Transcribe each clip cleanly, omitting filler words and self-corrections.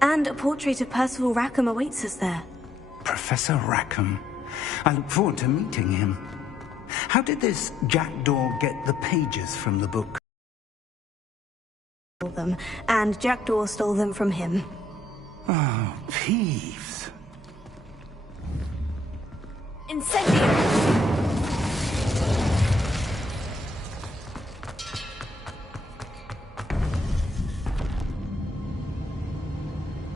And a portrait of Percival Rackham awaits us there. Professor Rackham. I look forward to meeting him. How did this jackdaw get the pages from the book? Them, and Jackdaw stole them from him. Oh, thieves. Incendio!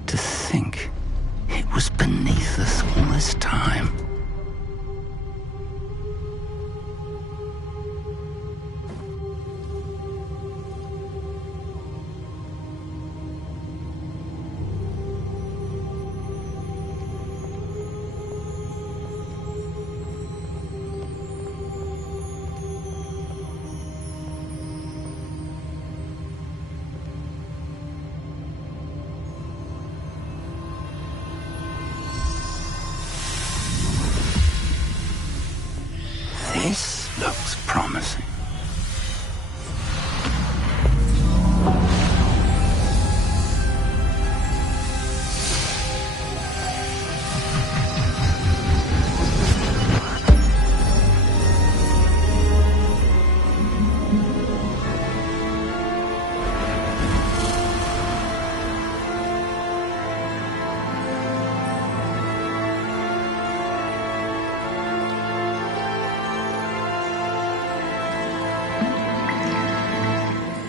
To think it was beneath us all this time. This looks promising.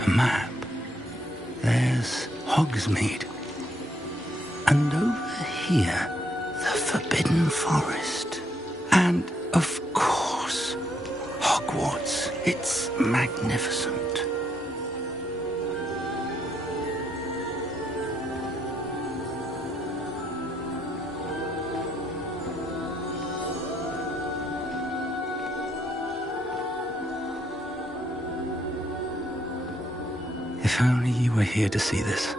Map. There's Hogsmeade. And over here, the Forbidden Forest. And, of course, Hogwarts. It's magnificent. If only you were here to see this.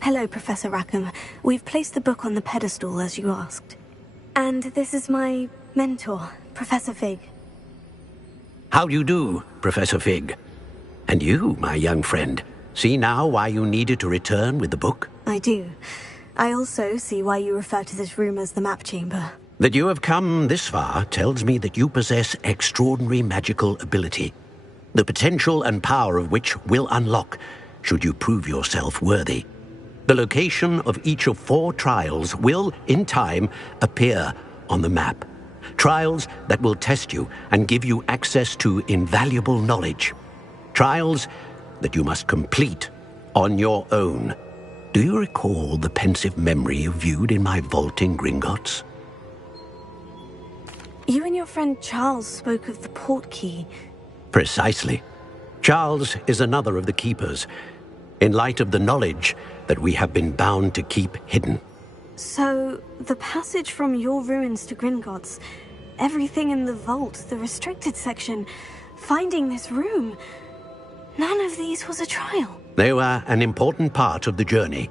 Hello, Professor Rackham. We've placed the book on the pedestal as you asked. And this is my mentor, Professor Fig. How do you do, Professor Fig? And you, my young friend, see now why you needed to return with the book? I do. I also see why you refer to this room as the map chamber. That you have come this far tells me that you possess extraordinary magical ability, the potential and power of which will unlock should you prove yourself worthy. The location of each of 4 trials will, in time, appear on the map. Trials that will test you and give you access to invaluable knowledge. Trials that you must complete on your own. Do you recall the pensive memory you viewed in my vault in Gringotts? You and your friend Charles spoke of the portkey. Precisely. Charles is another of the keepers, in light of the knowledge that we have been bound to keep hidden. So, the passage from your ruins to Gringotts, everything in the vault, the restricted section, finding this room, none of these was a trial. They were an important part of the journey,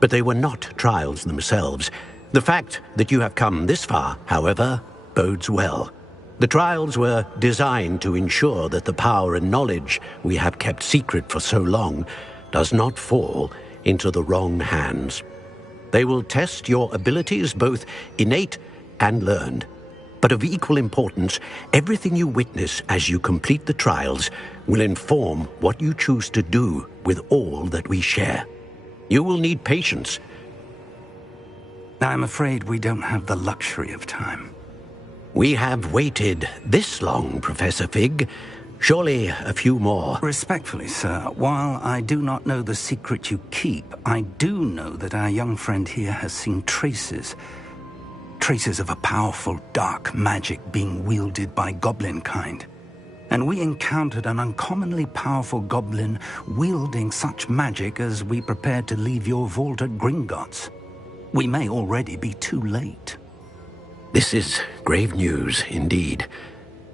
but they were not trials themselves. The fact that you have come this far, however, bodes well. The trials were designed to ensure that the power and knowledge we have kept secret for so long does not fall into the wrong hands. They will test your abilities, both innate and learned. But of equal importance, everything you witness as you complete the trials will inform what you choose to do with all that we share. You will need patience. I'm afraid we don't have the luxury of time. We have waited this long, Professor Fig. Surely a few more. Respectfully, sir, while I do not know the secret you keep, I do know that our young friend here has seen traces of a powerful dark magic being wielded by goblin kind. And we encountered an uncommonly powerful goblin wielding such magic as we prepared to leave your vault at Gringotts. We may already be too late. This is grave news indeed.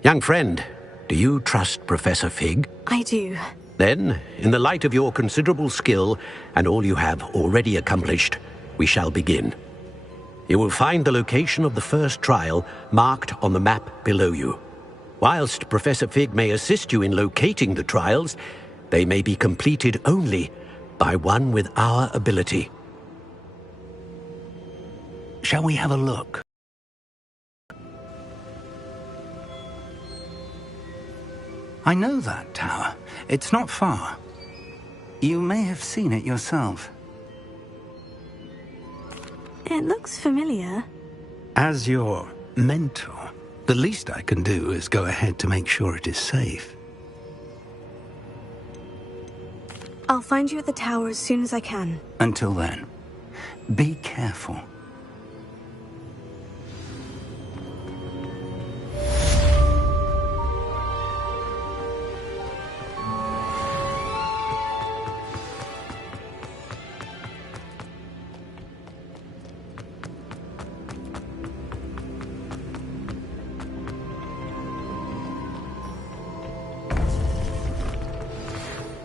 Young friend, do you trust Professor Fig? I do. Then, in the light of your considerable skill and all you have already accomplished, we shall begin. You will find the location of the first trial marked on the map below you. Whilst Professor Fig may assist you in locating the trials, they may be completed only by one with our ability. Shall we have a look? I know that tower. It's not far. You may have seen it yourself. It looks familiar. As your mentor, the least I can do is go ahead to make sure it is safe. I'll find you at the tower as soon as I can. Until then, be careful.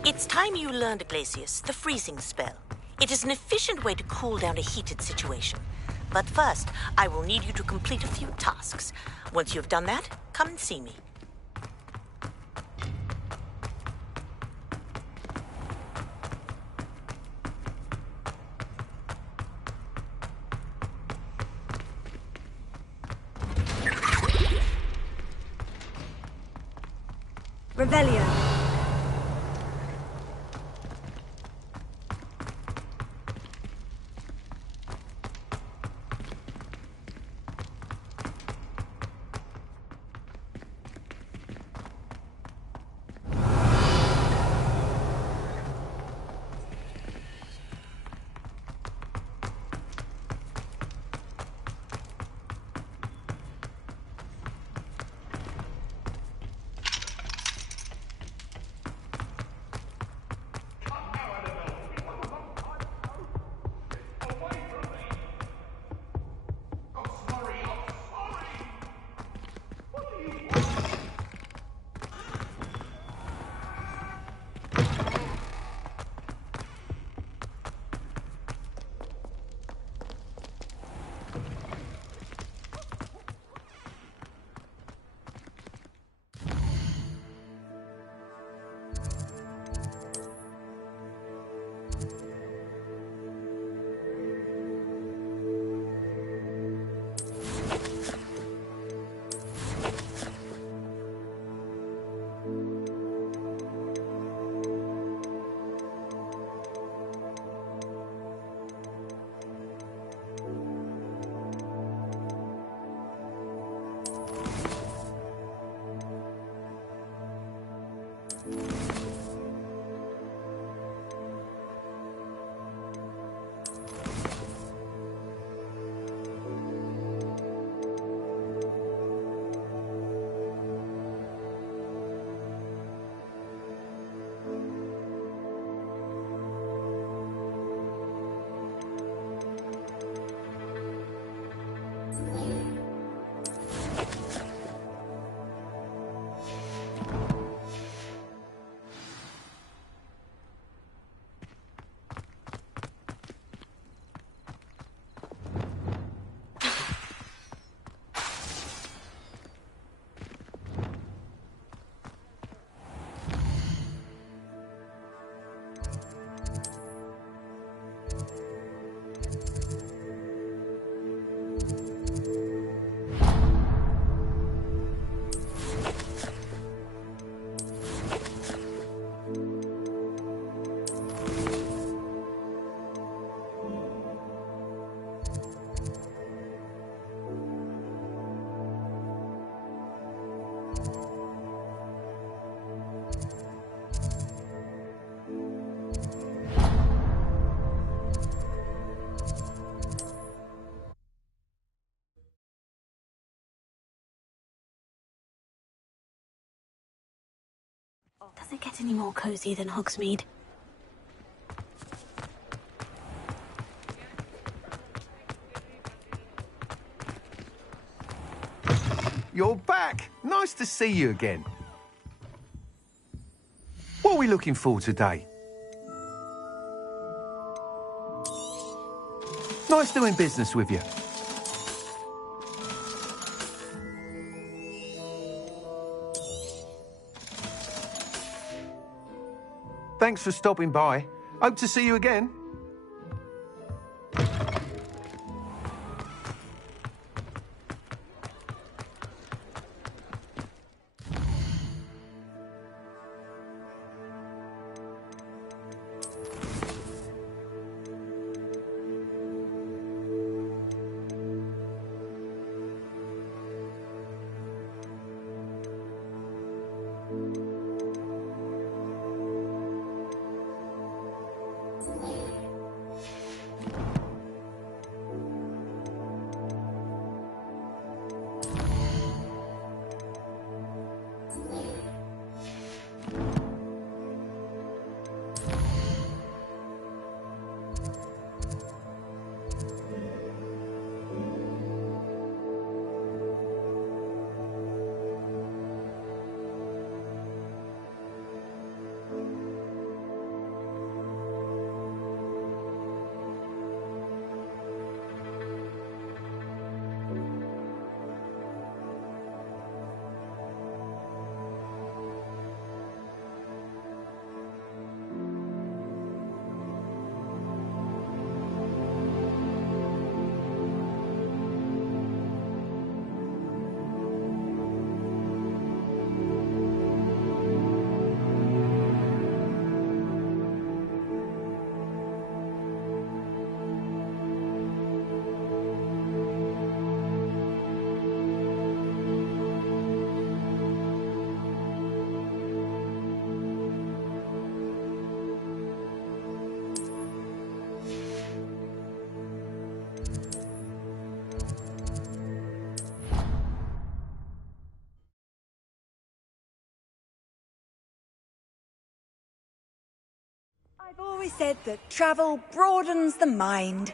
It's time you learned, Glacius, the freezing spell. It is an efficient way to cool down a heated situation. But first, I will need you to complete a few tasks. Once you have done that, come and see me. Revelio. Does it get any more cozy than Hogsmeade? You're back! Nice to see you again. What were we looking for today? Nice doing business with you. Thanks for stopping by. Hope to see you again. I've always said that travel broadens the mind.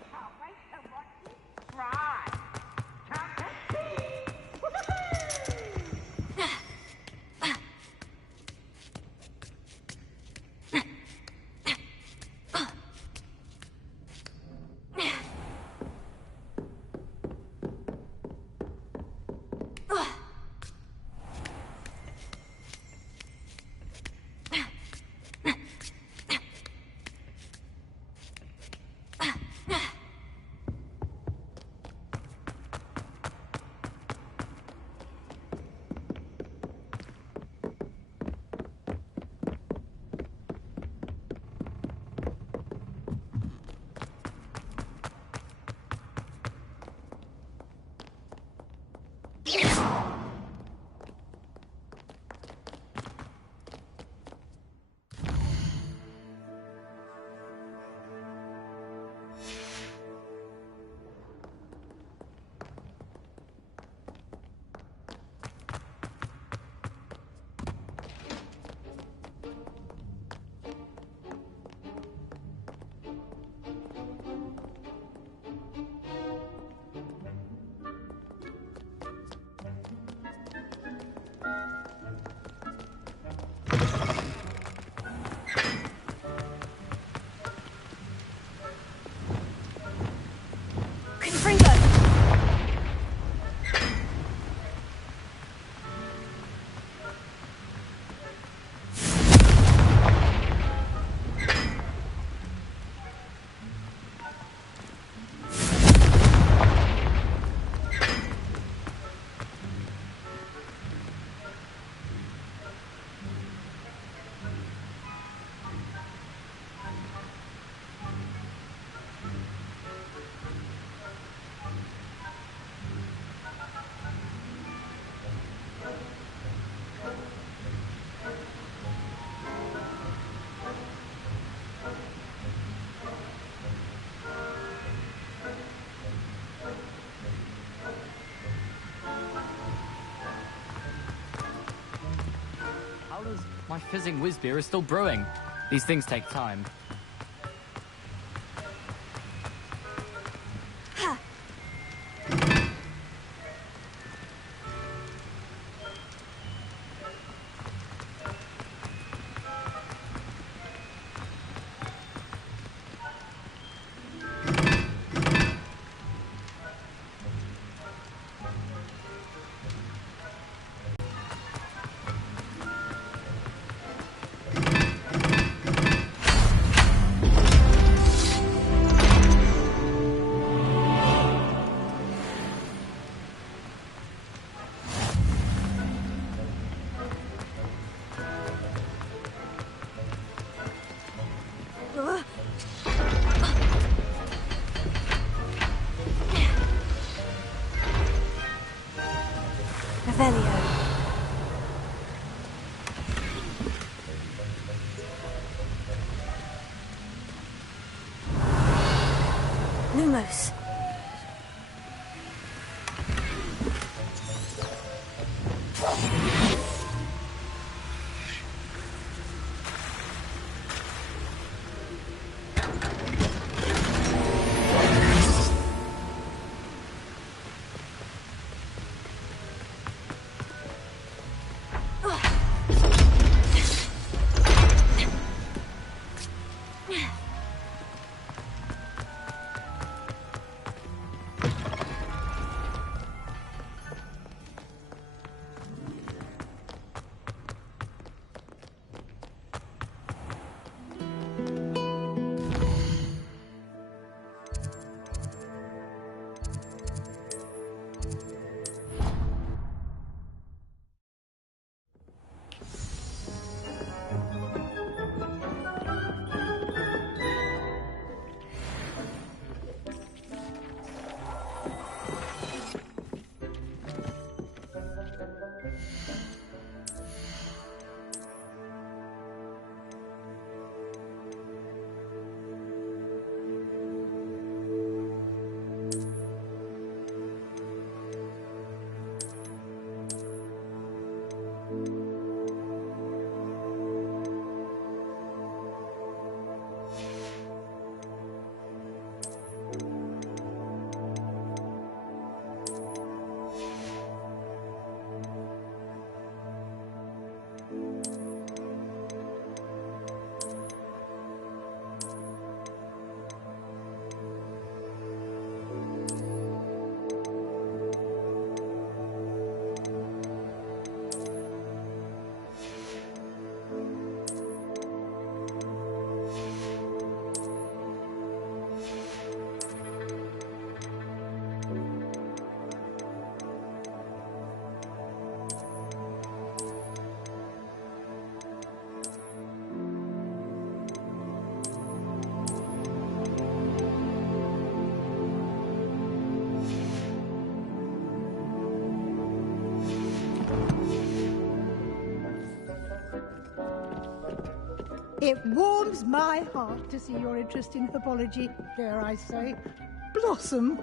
My fizzing whiz beer is still brewing. These things take time. Lumos. It warms my heart to see your interest in herbology, dare I say, blossom.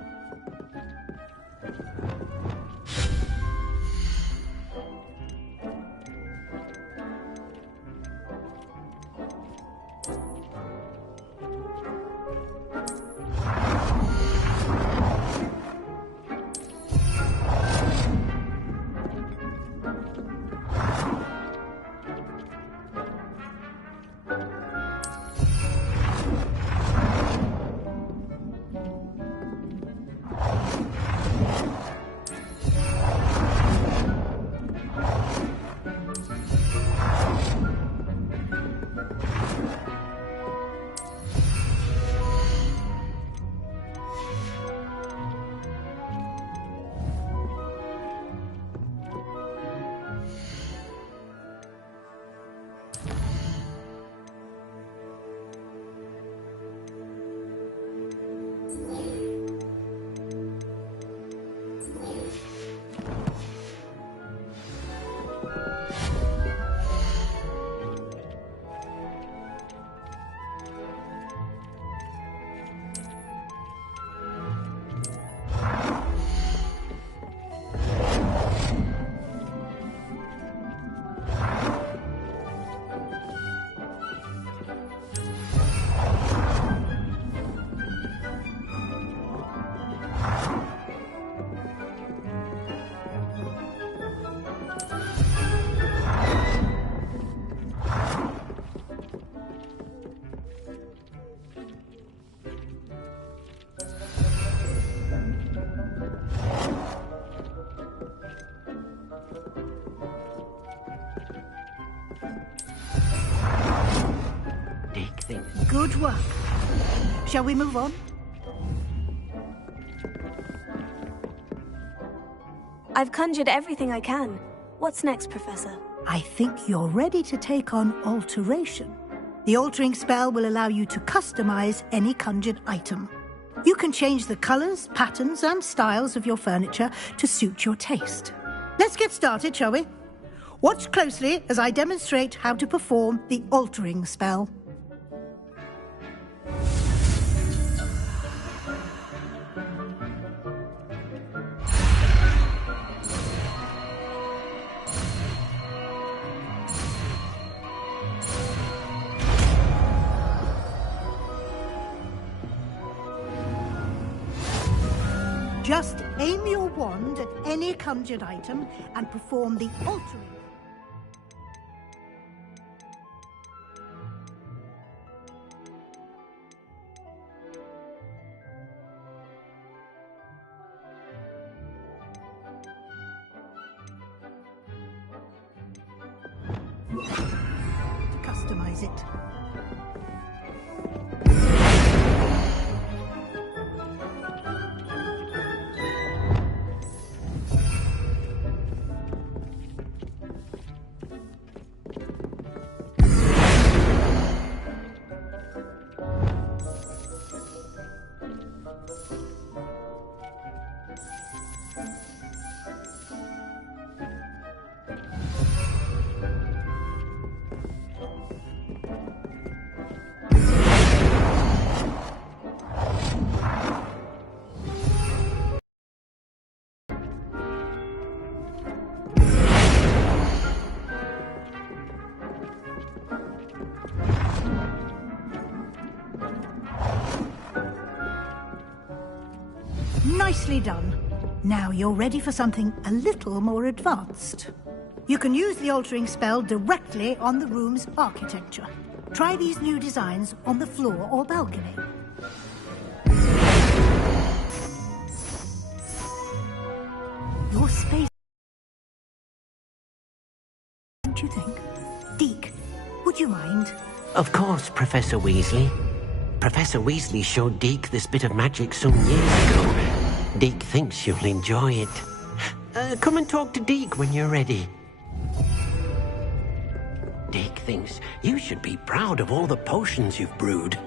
Good work. Shall we move on? I've conjured everything I can. What's next, Professor? I think you're ready to take on alteration. The altering spell will allow you to customize any conjured item. You can change the colors, patterns, and styles of your furniture to suit your taste. Let's get started, shall we? Watch closely as I demonstrate how to perform the altering spell. Just aim your wand at any conjured item and perform the altering. To customize it. Nicely done. Now you're ready for something a little more advanced. You can use the altering spell directly on the room's architecture. Try these new designs on the floor or balcony. Your space... Don't you think? Deke, would you mind? Of course, Professor Weasley. Professor Weasley showed Deke this bit of magic some years ago. Deke thinks you'll enjoy it. Come and talk to Deke when you're ready. Deke thinks you should be proud of all the potions you've brewed.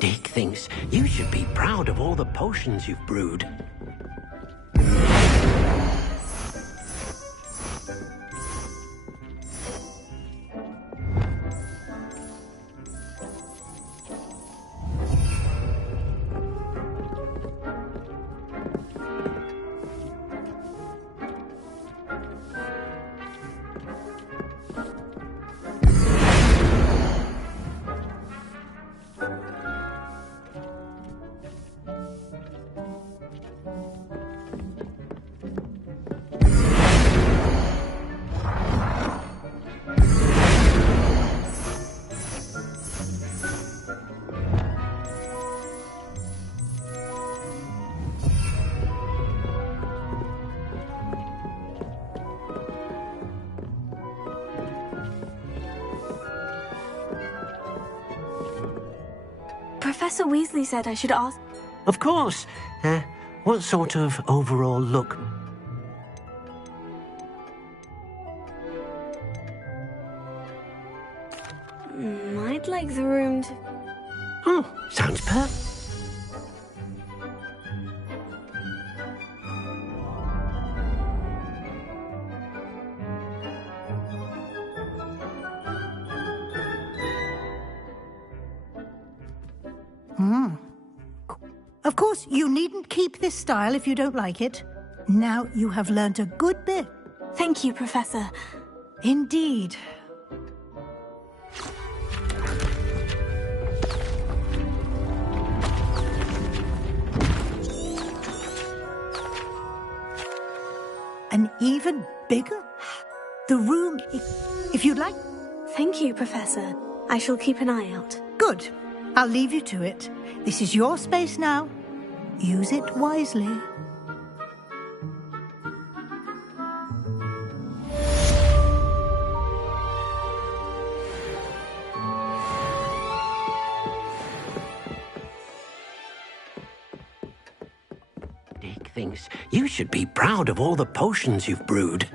Deke thinks you should be proud of all the potions you've brewed. Professor Weasley said I should ask... Of course. What sort of overall look? I'd like the room to... Oh, sounds perfect. Of course, you needn't keep this style if you don't like it. Now you have learnt a good bit. Thank you, Professor. Indeed. An even bigger? The room, if you'd like... Thank you, Professor. I shall keep an eye out. Good. I'll leave you to it. This is your space now. Use it wisely. Dick thinks you should be proud of all the potions you've brewed.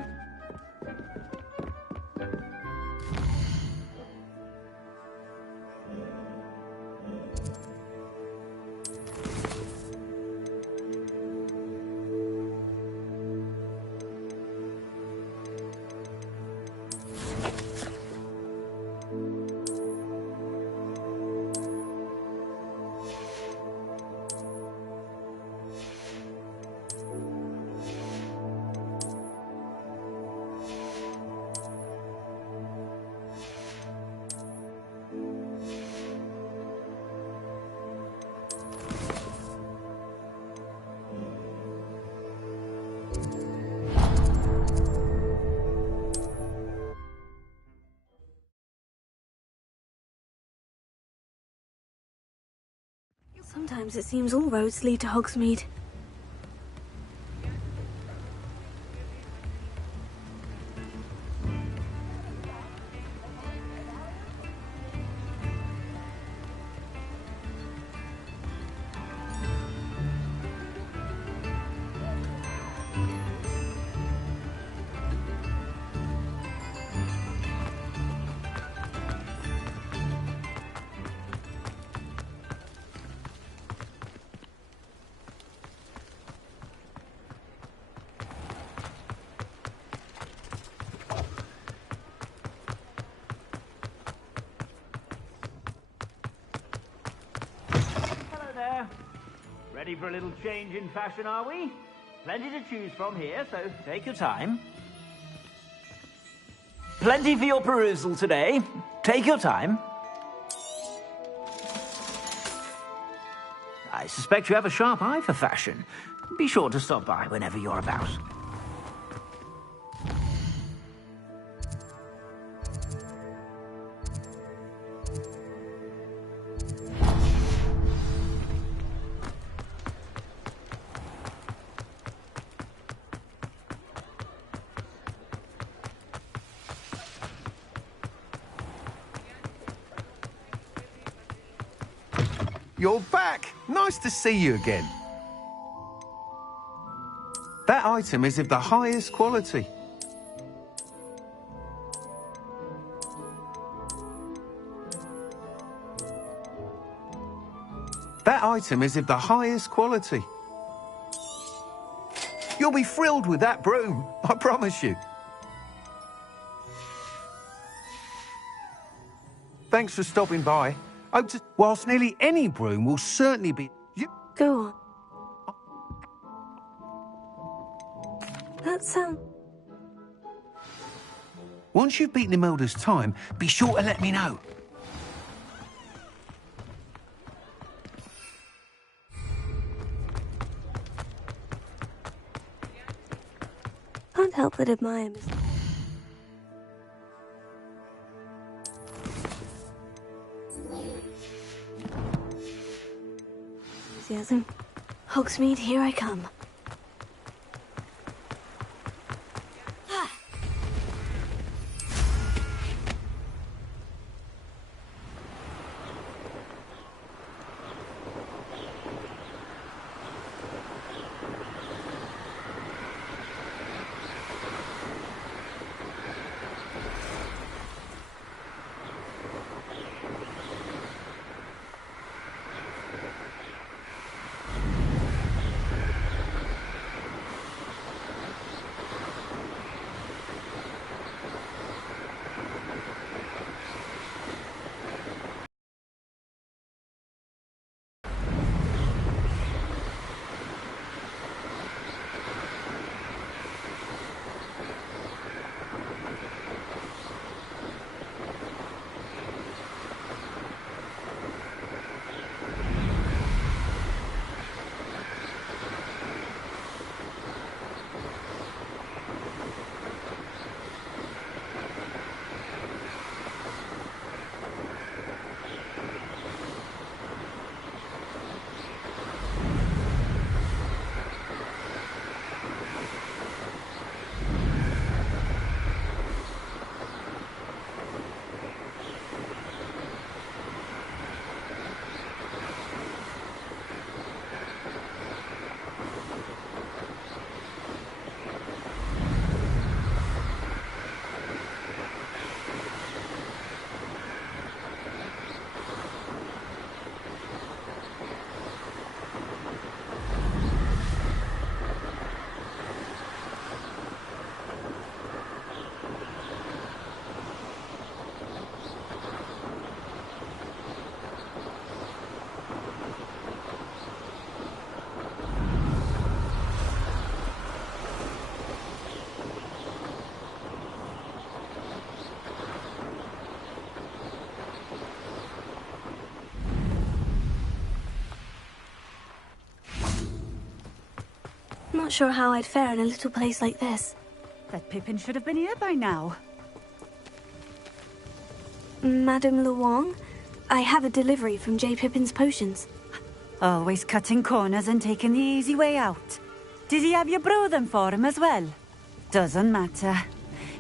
Sometimes it seems all roads lead to Hogsmeade. Ready for a little change in fashion, are we? Plenty to choose from here, so take your time. Plenty for your perusal today. Take your time. I suspect you have a sharp eye for fashion. Be sure to stop by whenever you're about. You're back! Nice to see you again. That item is of the highest quality. That item is of the highest quality. You'll be thrilled with that broom, I promise you. Thanks for stopping by. Whilst nearly any broom will certainly be... Go on. That sounds... Once you've beaten Imelda's time, be sure to let me know. Can't help but admire Miss... Enthusiasm. Hogsmeade, here I come. not sure how I'd fare in a little place like this. That Pippin should have been here by now. Madame Luong, I have a delivery from J. Pippin's potions. Always cutting corners and taking the easy way out. Did he have you brew them for him as well? Doesn't matter.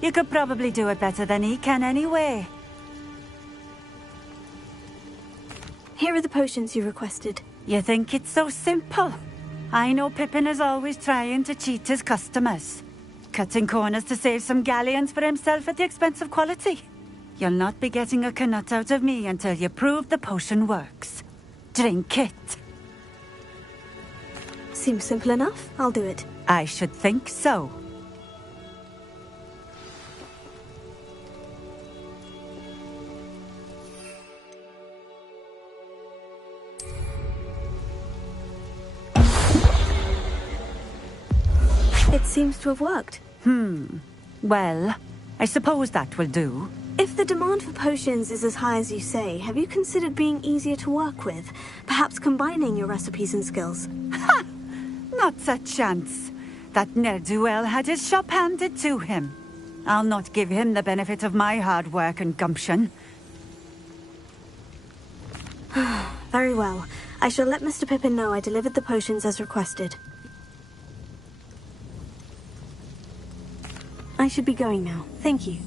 You could probably do it better than he can anyway. Here are the potions you requested. You think it's so simple? I know Pippin is always trying to cheat his customers. Cutting corners to save some galleons for himself at the expense of quality. You'll not be getting a canut out of me until you prove the potion works. Drink it. Seems simple enough. I'll do it. I should think so. It seems to have worked. Well, I suppose that will do. If the demand for potions is as high as you say, have you considered being easier to work with? Perhaps combining your recipes and skills? Ha! Not a chance. That ne'er-do-well had his shop handed to him. I'll not give him the benefit of my hard work and gumption. Very well. I shall let Mr. Pippin know I delivered the potions as requested. I should be going now. Thank you.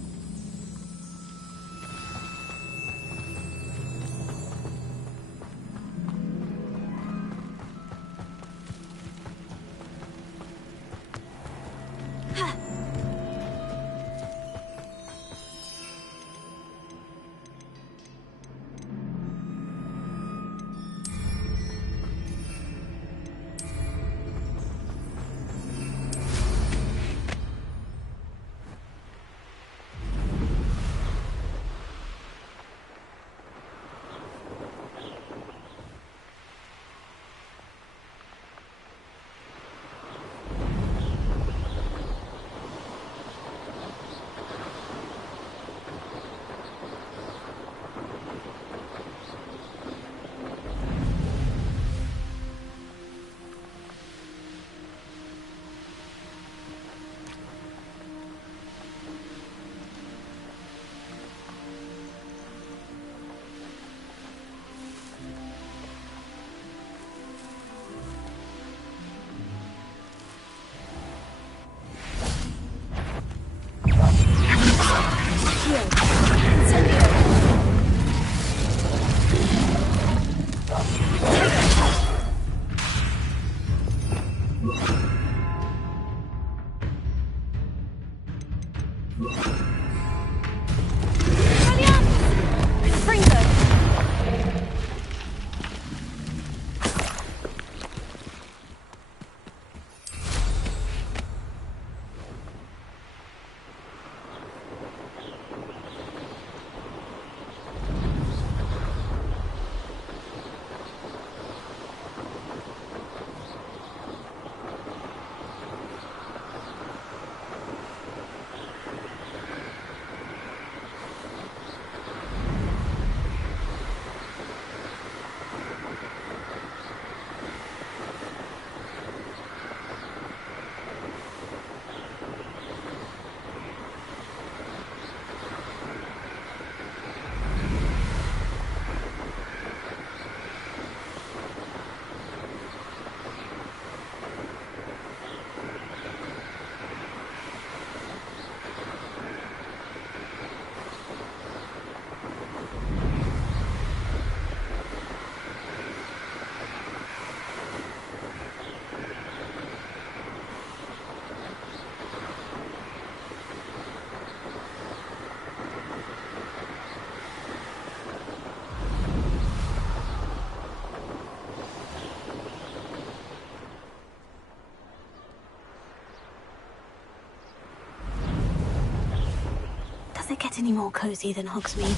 Does it get any more cozy than Hogsmeade?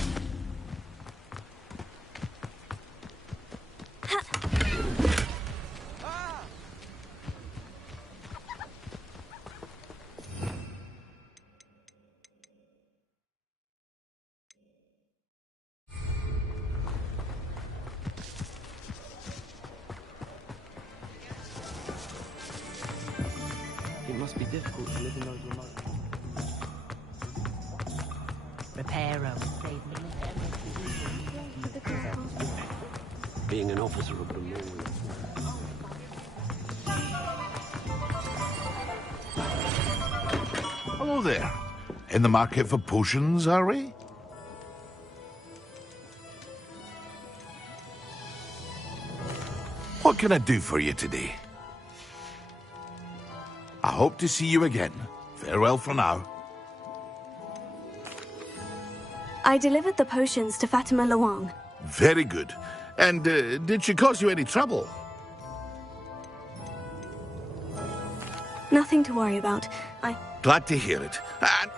must be difficult to live in those remote... Reparo. Being an officer of the law. Hello there. In the market for potions, are we? What can I do for you today? I hope to see you again. Farewell for now. I delivered the potions to Fatima Lawang. Very good. And did she cause you any trouble? Nothing to worry about. Glad to hear it. And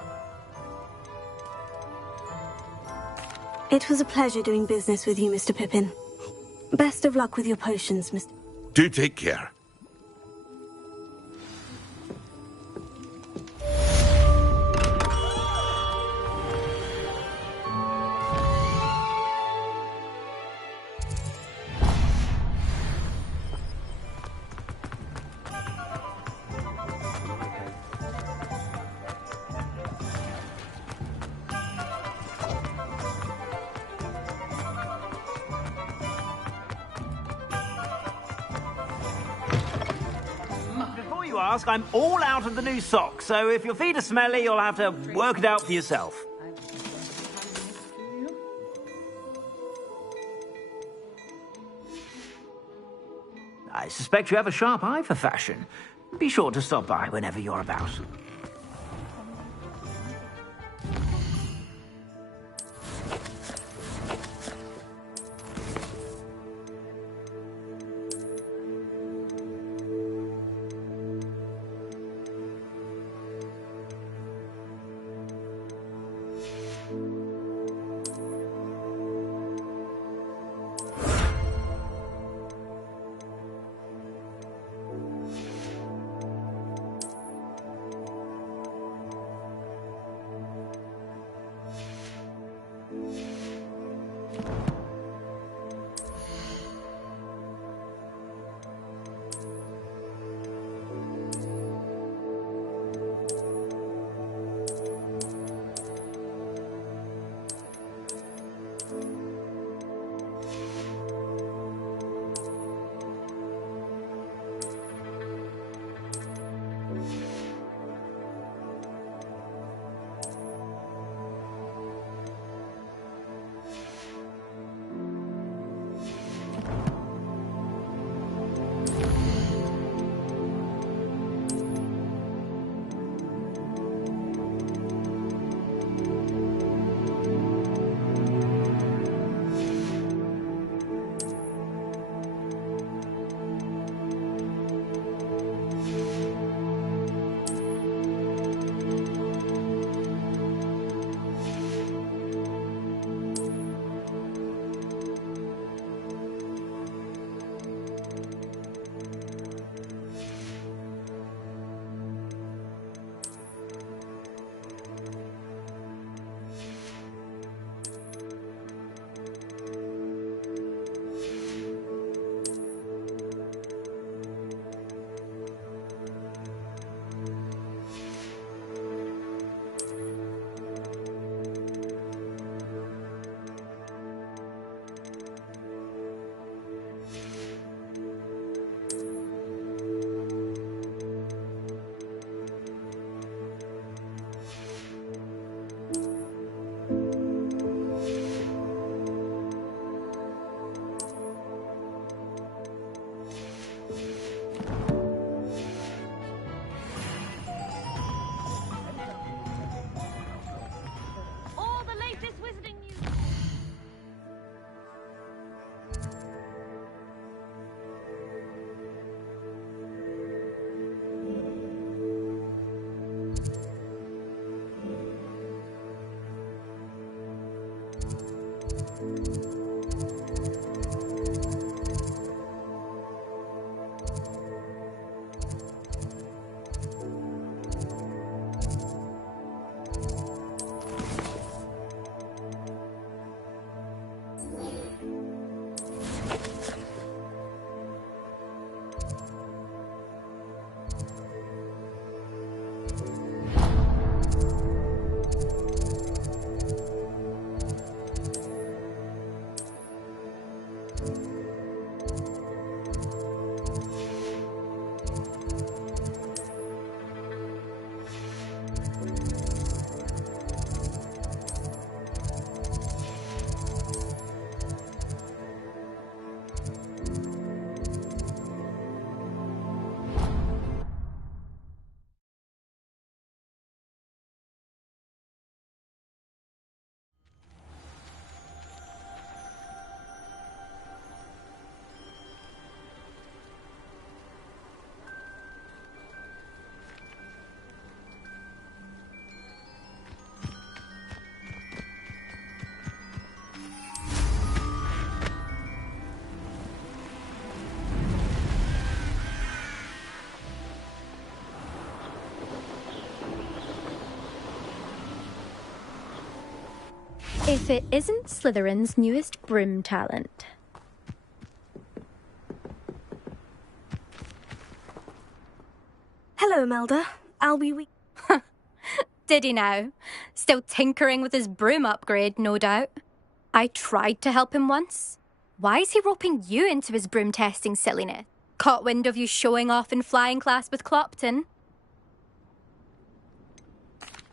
It was a pleasure doing business with you, Mr. Pippin. Best of luck with your potions, Mr. do take care. Before you ask, I'm all out of the new socks, so if your feet are smelly, you'll have to work it out for yourself. I suspect you have a sharp eye for fashion. Be sure to stop by whenever you're about. If it isn't Slytherin's newest broom talent. Hello, Imelda. Albie. Did he now? Still tinkering with his broom upgrade, no doubt. I tried to help him once. Why is he roping you into his broom testing silliness? Caught wind of you showing off in flying class with Clopton?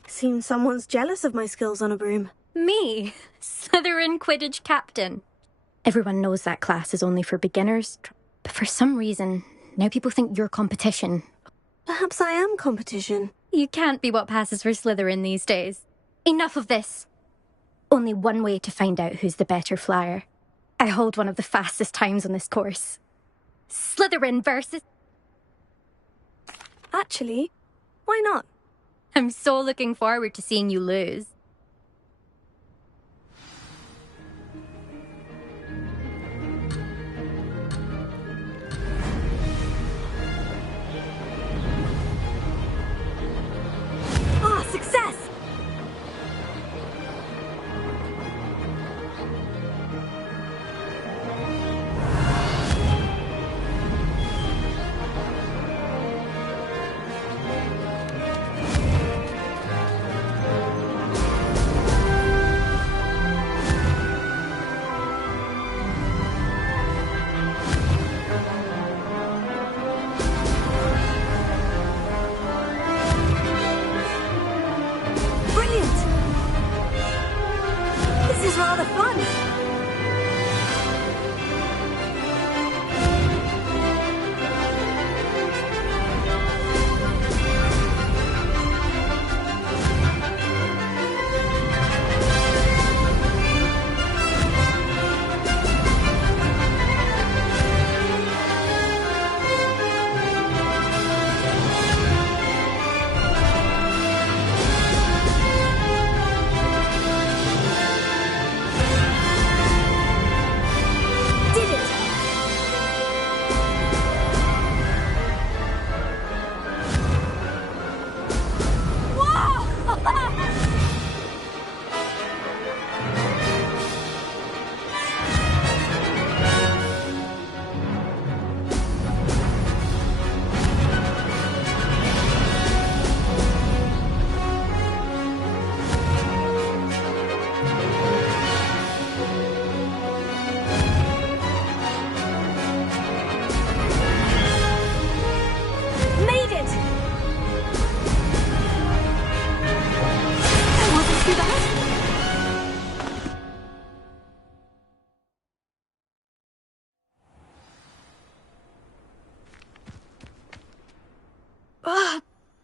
Seems someone's jealous of my skills on a broom. Me, Slytherin Quidditch captain. Everyone knows that class is only for beginners, but for some reason, now people think you're competition. Perhaps I am competition. You can't be what passes for Slytherin these days. Enough of this. Only one way to find out who's the better flyer. I hold one of the fastest times on this course. Slytherin versus... Actually, why not? I'm so looking forward to seeing you lose. Success!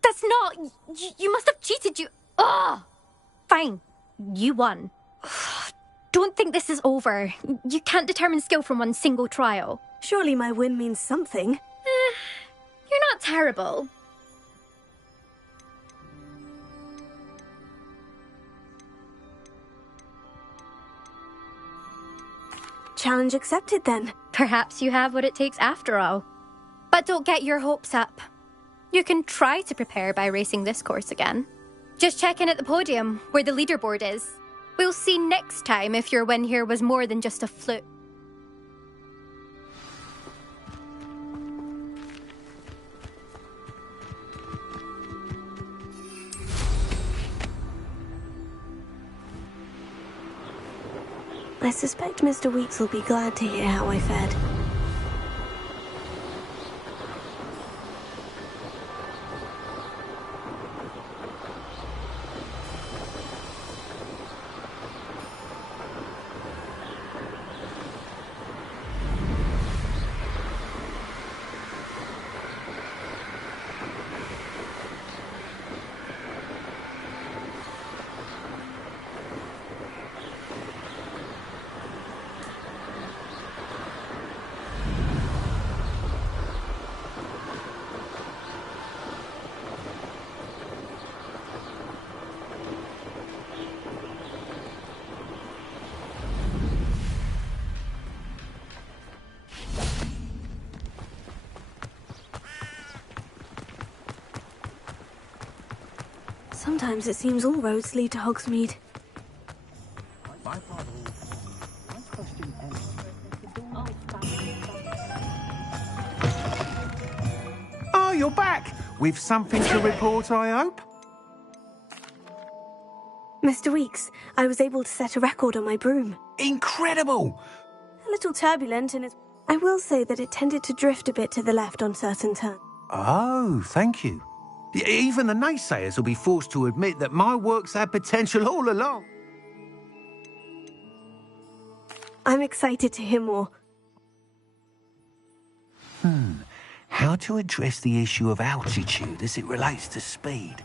That's not... You must have cheated, you... Ugh! Fine. You won. Don't think this is over. You can't determine skill from one single trial. Surely my win means something. You're not terrible. Challenge accepted, then. Perhaps you have what it takes after all. But don't get your hopes up. You can try to prepare by racing this course again. Just check in at the podium, where the leaderboard is. We'll see next time if your win here was more than just a fluke. I suspect Mr. Weeks will be glad to hear how I fared. Sometimes it seems all roads lead to Hogsmeade. Oh, you're back! With something to report, I hope? Mr. Weeks, I was able to set a record on my broom. Incredible! A little turbulent, and I will say that it tended to drift a bit to the left on certain turns. Oh, thank you. Even the naysayers will be forced to admit that my work's had potential all along. I'm excited to hear more. How to address the issue of altitude as it relates to speed?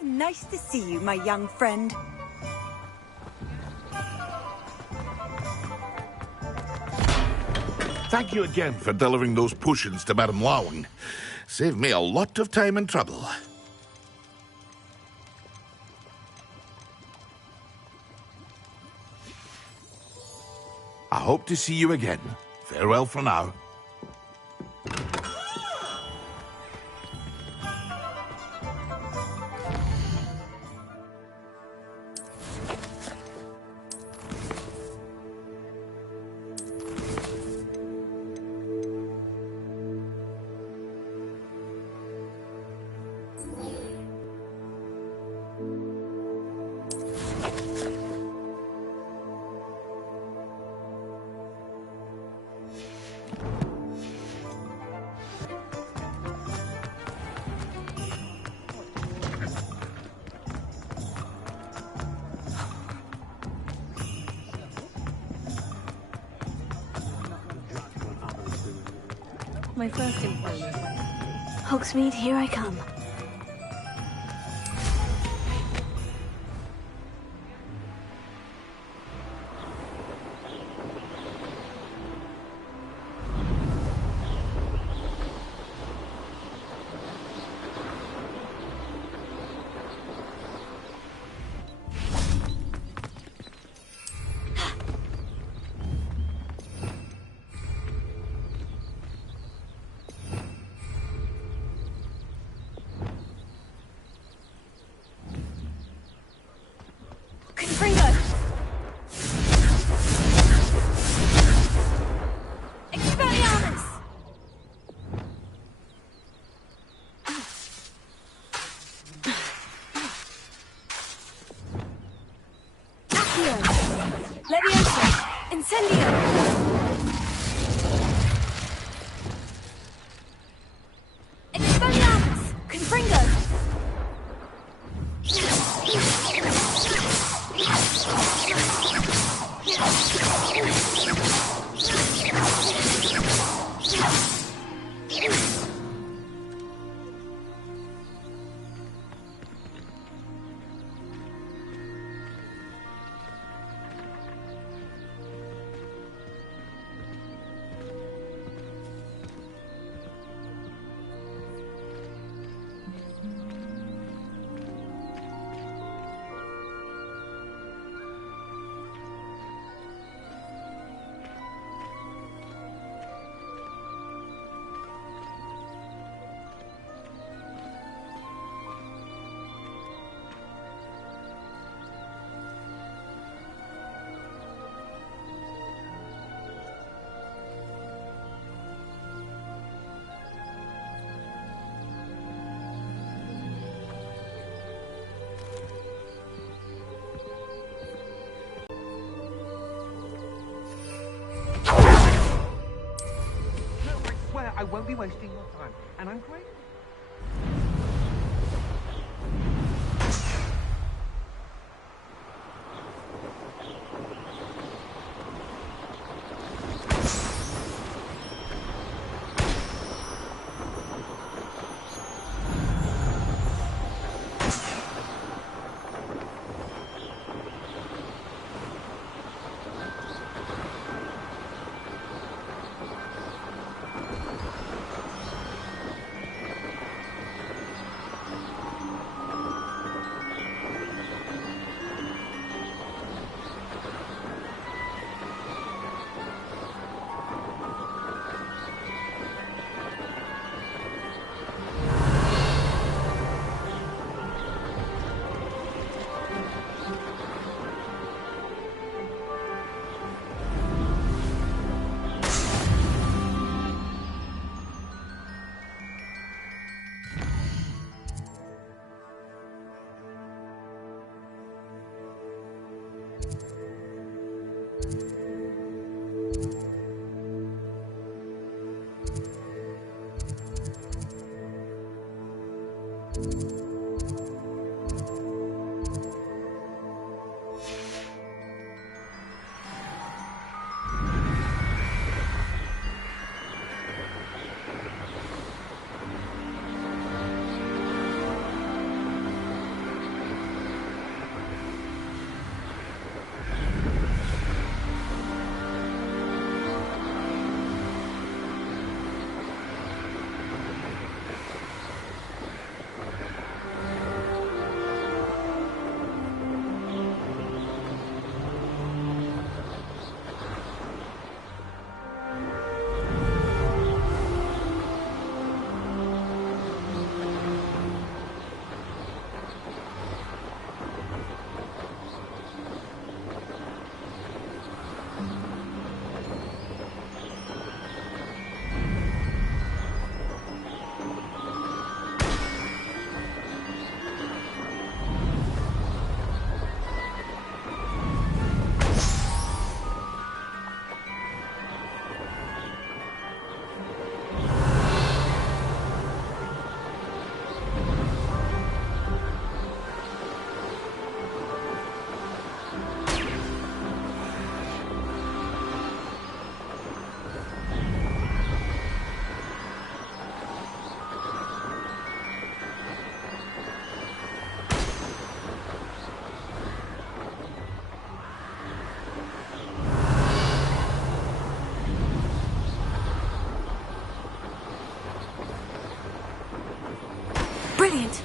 How nice to see you, my young friend. Thank you again for delivering those potions to Madame Lowing. Saved me a lot of time and trouble. I hope to see you again. Farewell for now. My first impulse. Hogsmeade, here I come. be wasting your time, and I'm grateful. Brilliant!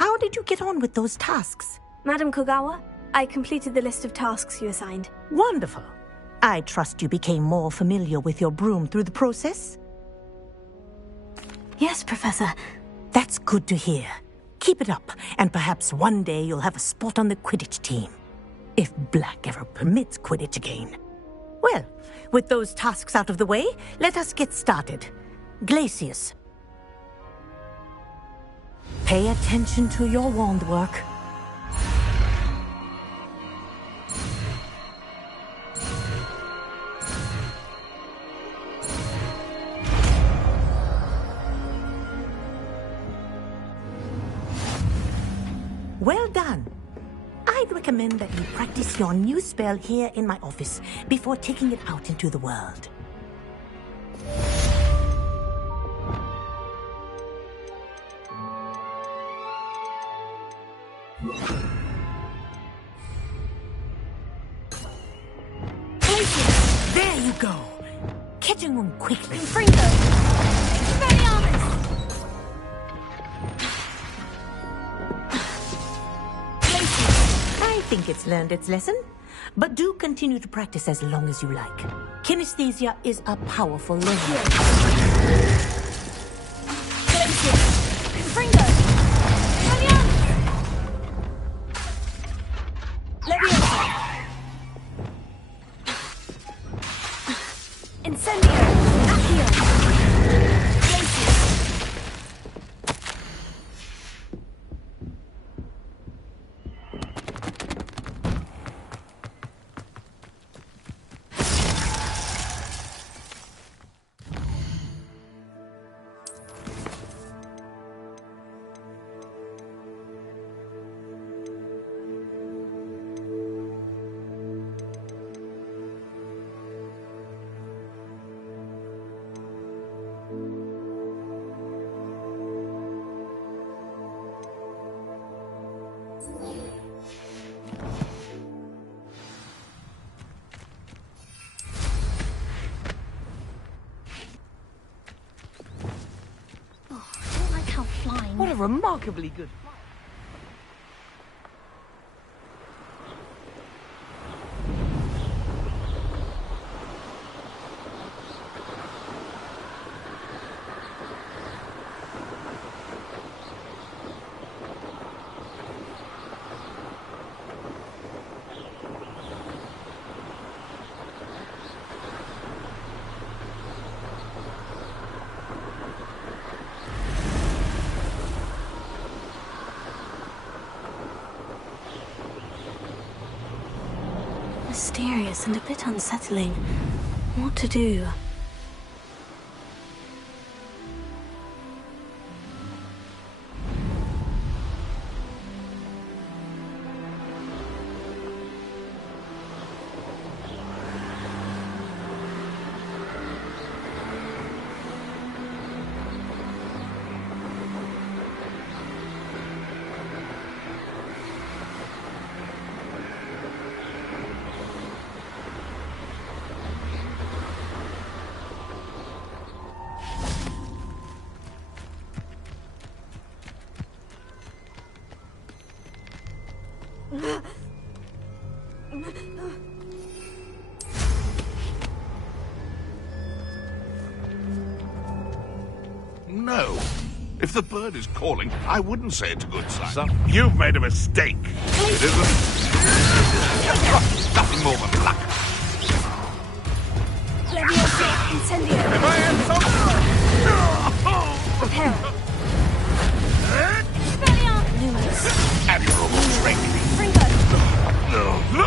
How did you get on with those tasks? Madam Kogawa, I completed the list of tasks you assigned. Wonderful. I trust you became more familiar with your broom through the process? Yes, Professor. That's good to hear. Keep it up, and perhaps one day you'll have a spot on the Quidditch team. If Black ever permits Quidditch again. Well, with those tasks out of the way, let us get started. Glacius. Pay attention to your wand work. Well done. I'd recommend that you practice your new spell here in my office before taking it out into the world. There you go. Catching on quickly. Confringo! Expelliarmus! I think it's learned its lesson, but do continue to practice as long as you like. Kinesthesia is a powerful lever. Confringo! Expelliarmus! Leviosa! Incendio! Accio! What a remarkably good... Mysterious and a bit unsettling. What to do? No. If the bird is calling, I wouldn't say it's a good sign. You've made a mistake. It isn't... nothing more than luck. Leviosa! Incendio! If I had some... Repel! Expelliarmus! Lumos! And you're almost ready. Fringo! No!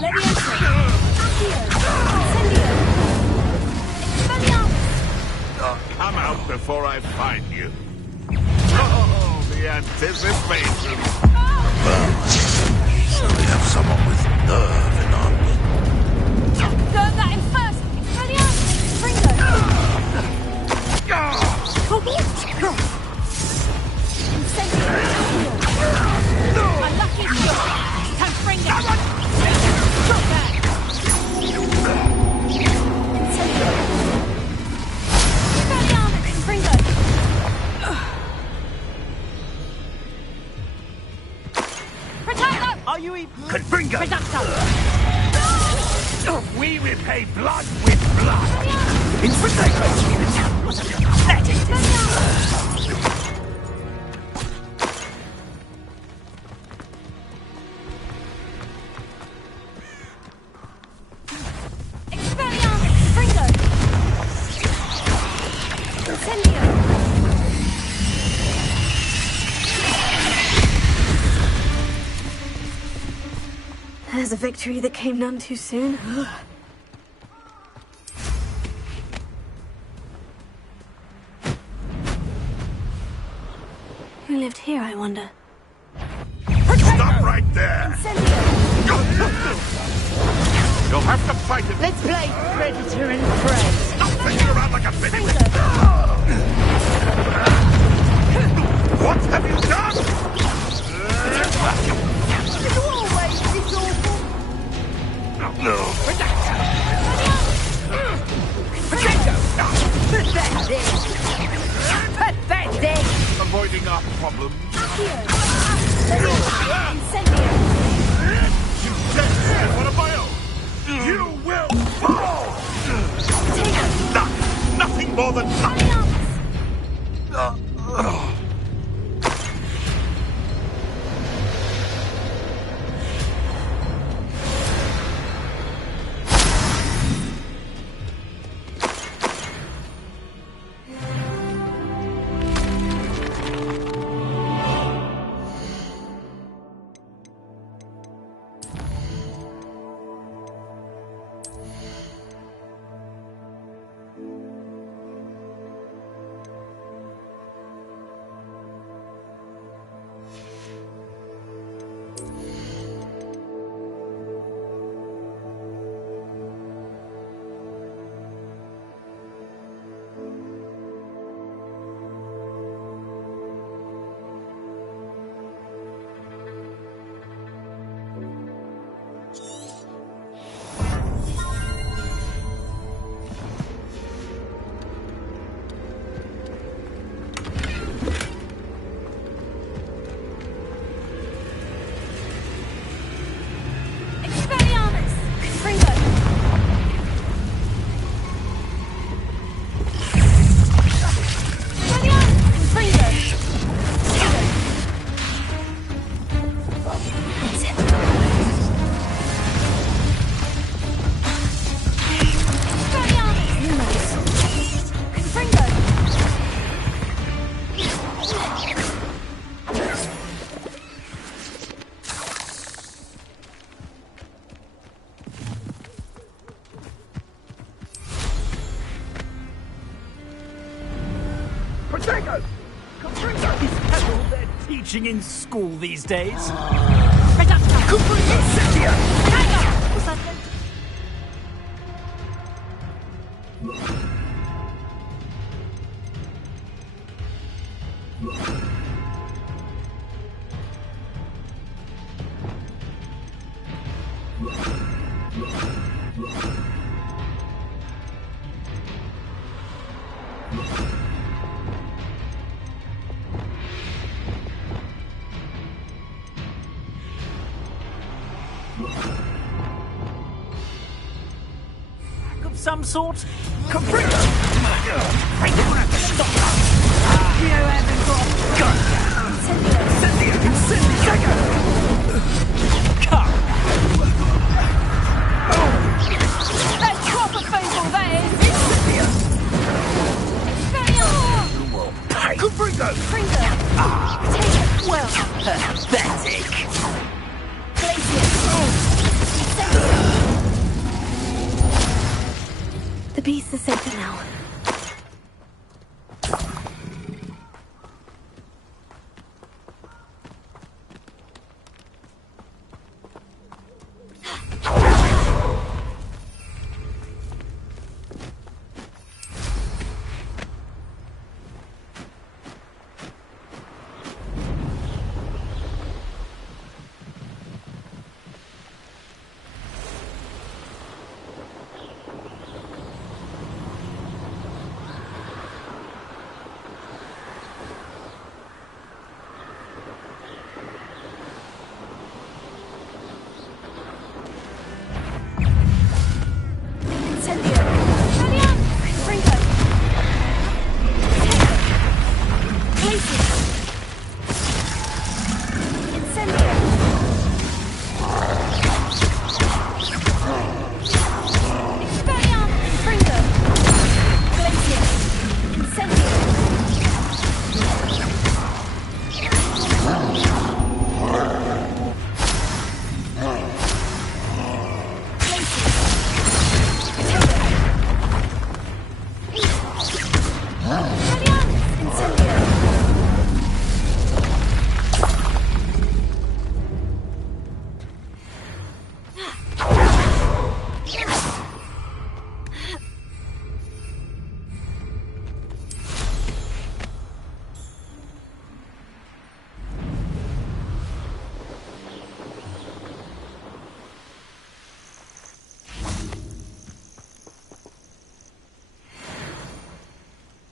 Come out before I find you. Oh, the anticipation. So we have someone with nerve in army. Burn that in first! Expelliarmus! Incendio! My lucky shot! Confringo! Drop that! Incendio! Expelliarmus! Confringo! Protecto! Are you even... Confringo! Reducto! We repay blood with blood! Infiltrate! What a pathetic Expelliarmus! Confringo! Incendio! There's a victory that came none too soon. Who lived here, I wonder? Stop right there! You'll have to fight it. Let's play predator and prey. Stop thinking around like a bitty. What have you done? Did you always this awful? No. Pathetic. Pathetic. Avoiding our problems. Incendio! You dead man, one of my own. You will fall. Nothing more than nothing. Teaching in school these days. Of some sort? Stop that! You haven't got gun! Incendio! Incendio! Come! That's proper feeble, that is! Incendio! You will pay! Confringo! Well, pathetic! Glacier! Incendio! beasts are safer now.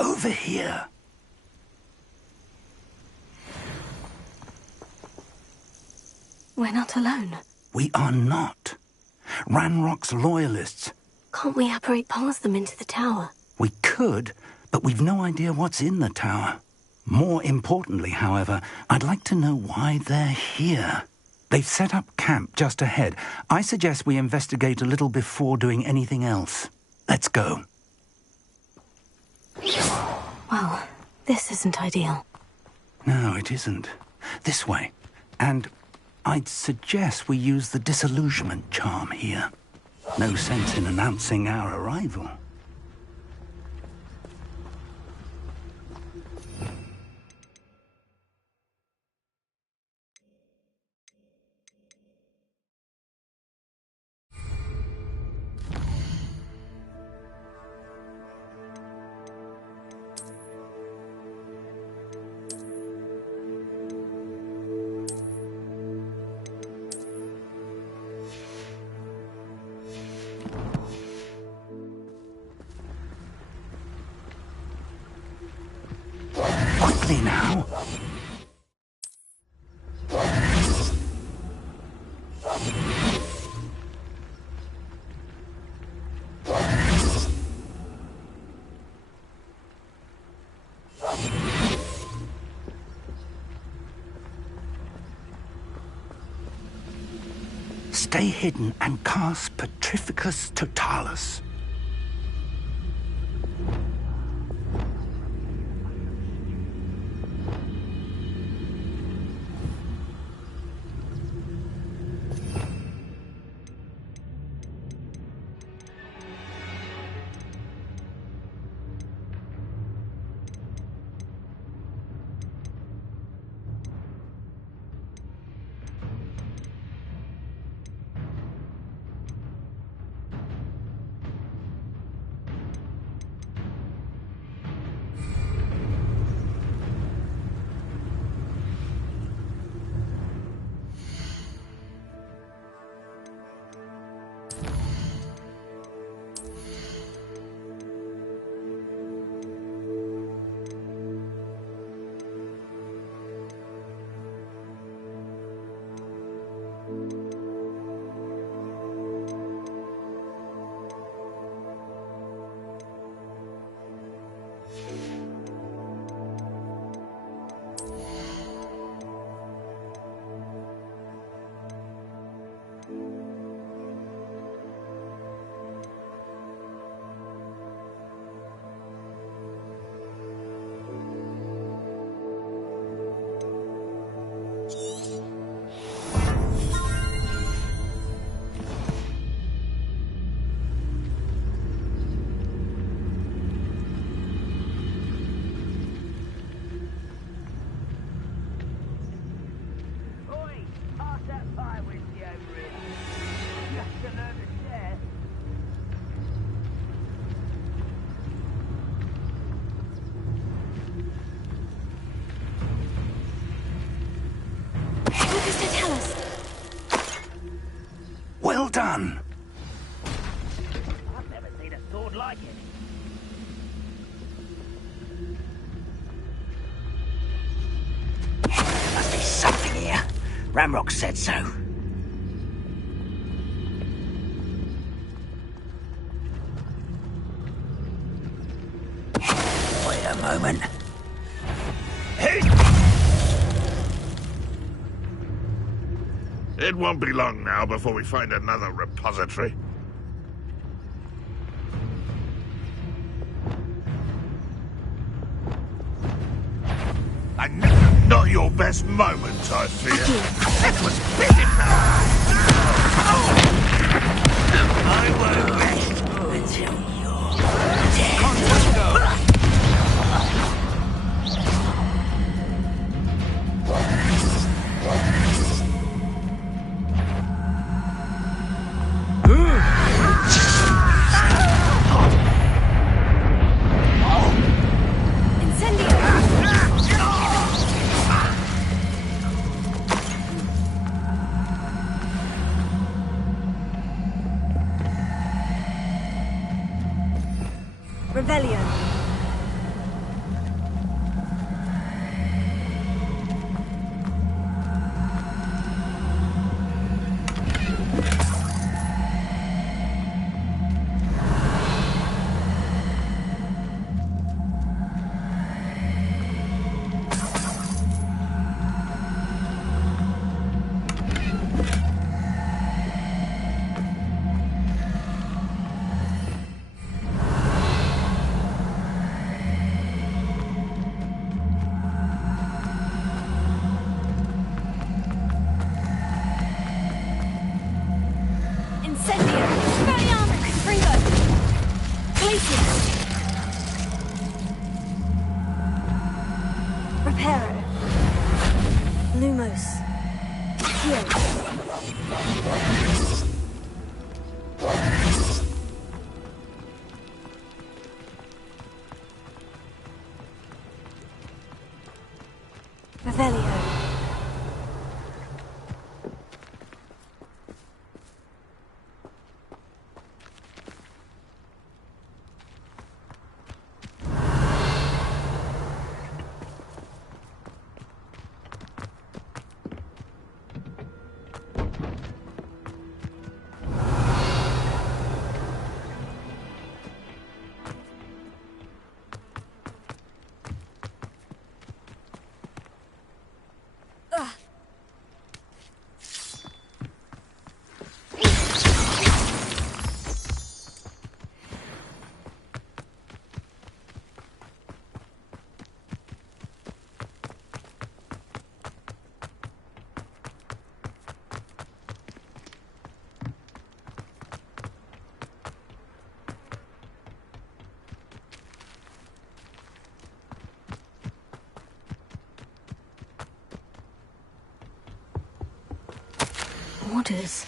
Over here. We're not alone. We are not. Ranrock's loyalists. Can't we apparate past them into the tower? We could, but we've no idea what's in the tower. More importantly, however, I'd like to know why they're here. They've set up camp just ahead. I suggest we investigate a little before doing anything else. Let's go. Well, this isn't ideal. No, it isn't. This way. And I'd suggest we use the disillusionment charm here. No sense in announcing our arrival. Quickly now. Stay hidden and cast Petrificus Totalis. done. I've never seen a sword like it. There must be something here. Ramrock said so. Wait a moment. It won't be long now before we find another repository. Not your best moment, I fear. That was pitiful! I won't rest until you're dead. Rebellion. Orders.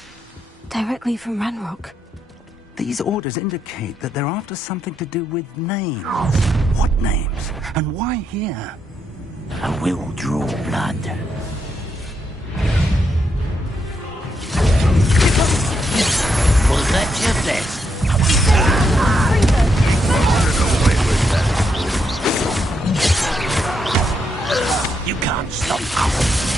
Directly from Ranrock. These orders indicate that they're after something to do with names. What names? And why here? I will draw blood. Was that just it? You can't stop us.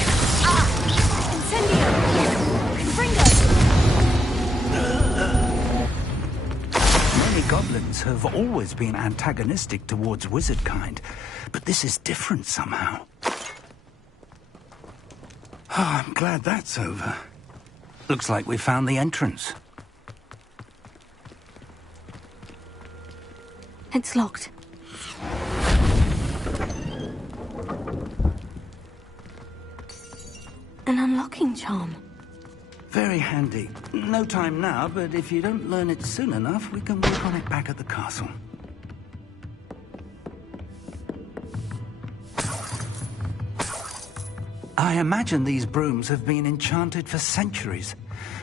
Many goblins have always been antagonistic towards wizard kind, but this is different somehow. Oh, I'm glad that's over. Looks like we found the entrance. It's locked. An unlocking charm. Very handy. No time now, but if you don't learn it soon enough, we can work on it back at the castle. I imagine these brooms have been enchanted for centuries.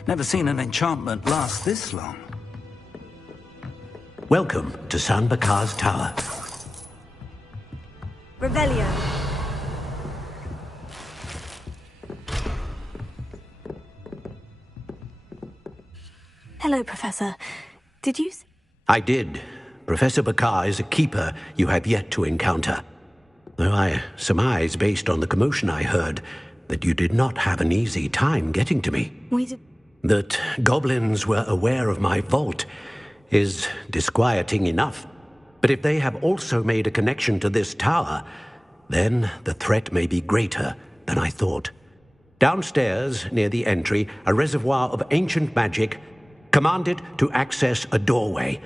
Never seen an enchantment last this long. Welcome to San Bakar's Tower. Revelio. Hello, Professor. Did you... I did. Professor Bakar is a keeper you have yet to encounter. Though I surmise, based on the commotion I heard, that you did not have an easy time getting to me. We did... That goblins were aware of my vault is disquieting enough. But if they have also made a connection to this tower, then the threat may be greater than I thought. Downstairs, near the entry, a reservoir of ancient magic. Command it to access a doorway.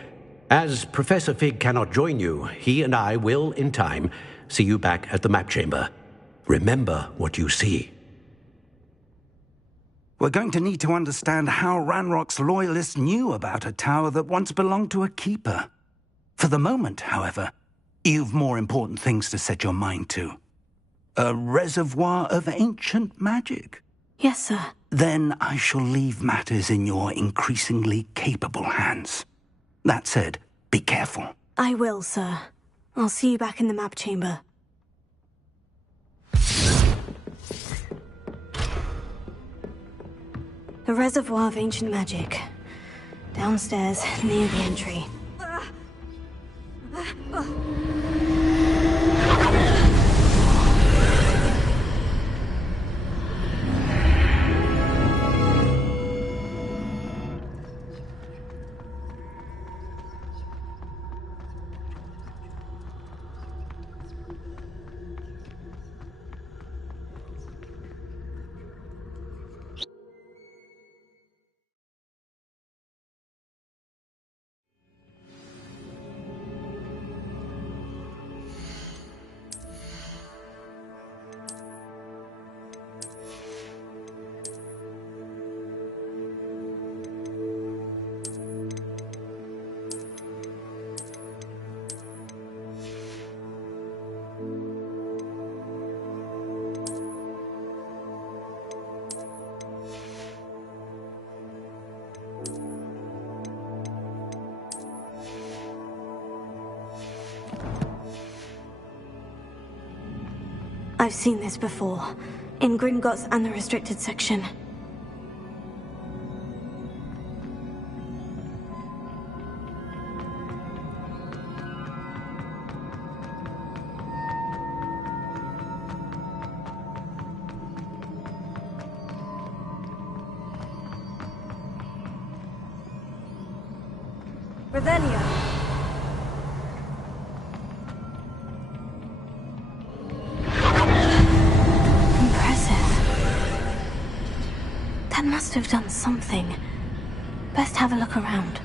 As Professor Fig cannot join you, he and I will, in time, see you back at the map chamber. Remember what you see. We're going to need to understand how Ranrock's loyalists knew about a tower that once belonged to a keeper. For the moment, however, you've more important things to set your mind to. A reservoir of ancient magic. Yes, sir. Then I shall leave matters in your increasingly capable hands. That said, be careful. I will, sir. I'll see you back in the map chamber. The reservoir of ancient magic. Downstairs, near the entry. I've seen this before, in Gringotts and the restricted section. Revelio. Must have done something. Best have a look around.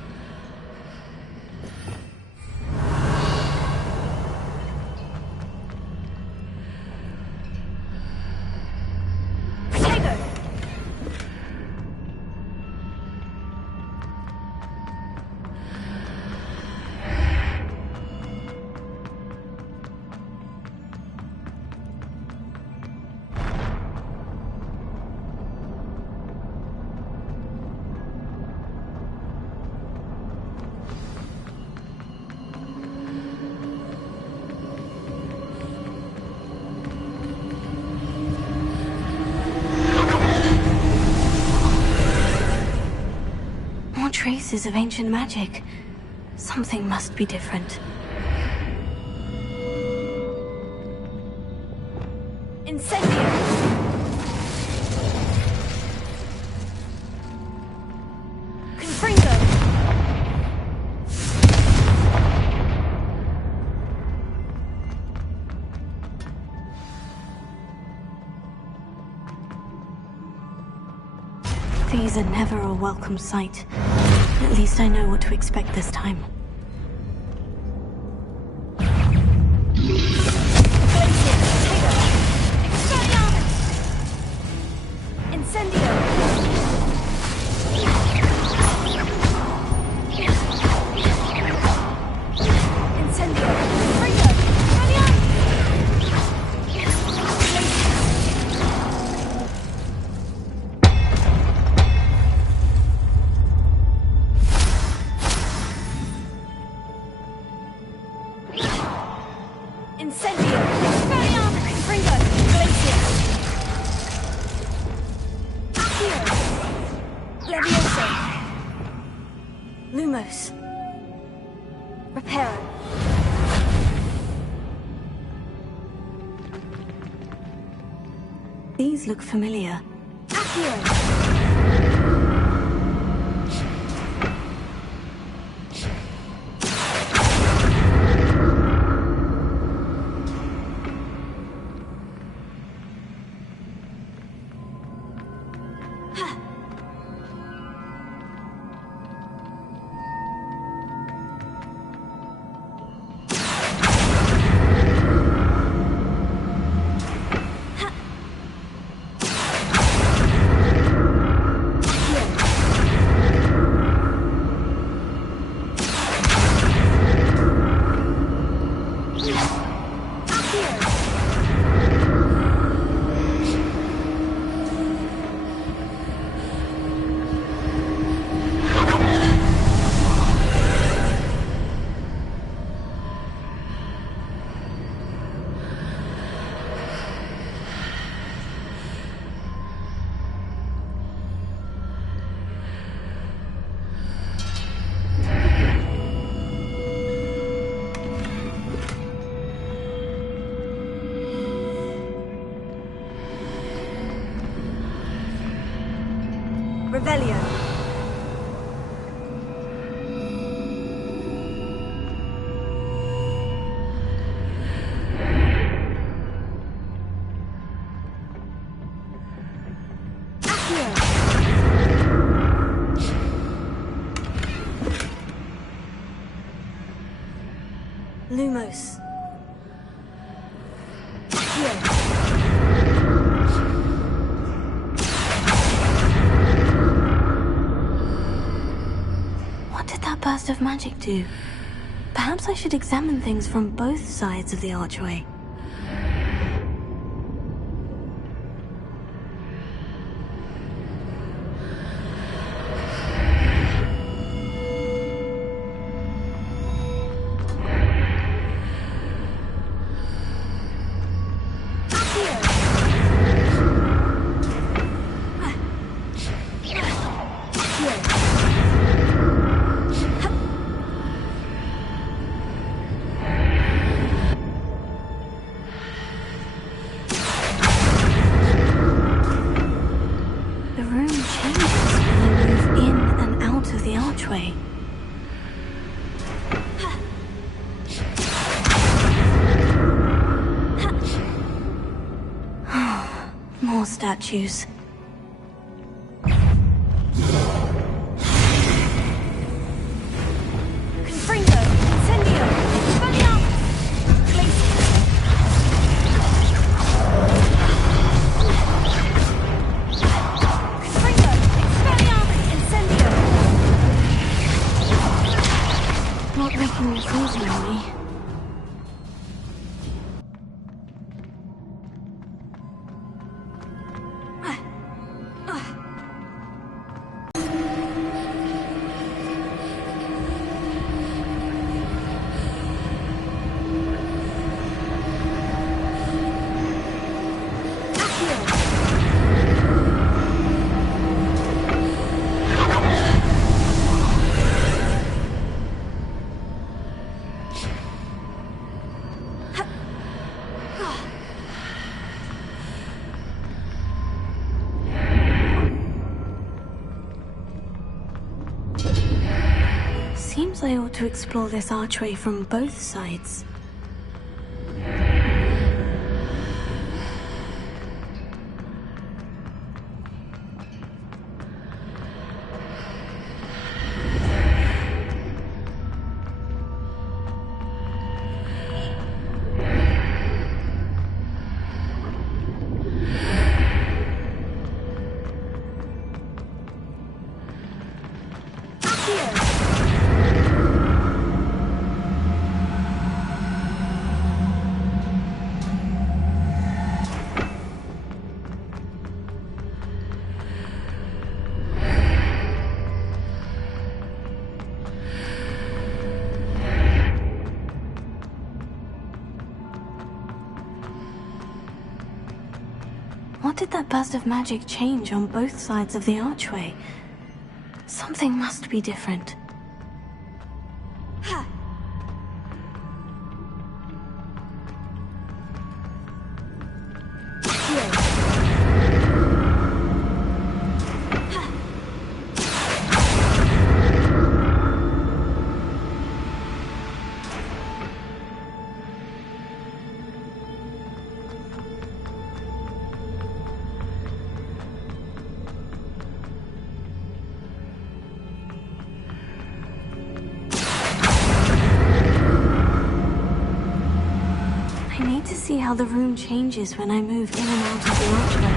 Traces of ancient magic. Something must be different. Incendio! Confringo! These are never a welcome sight. At least I know what to expect this time. Lumos. Reparo. These look familiar. Accio. Revelio. Lumos. What did that burst of magic do? Perhaps I should examine things from both sides of the archway. More statues. Confringo! Incendio! Expelliarmus! Glacius! Confringo! Expelliarmus! Incendio! Not making this easy on me. Seems I ought to explore this archway from both sides. What did that burst of magic change on both sides of the archway? Something must be different. see how the room changes when I move in and out of the archway.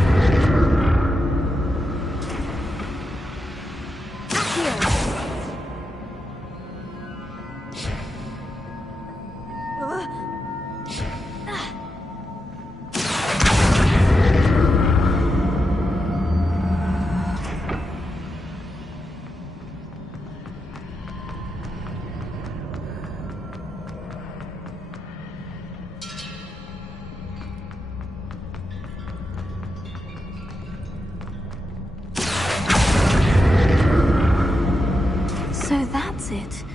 So that's it.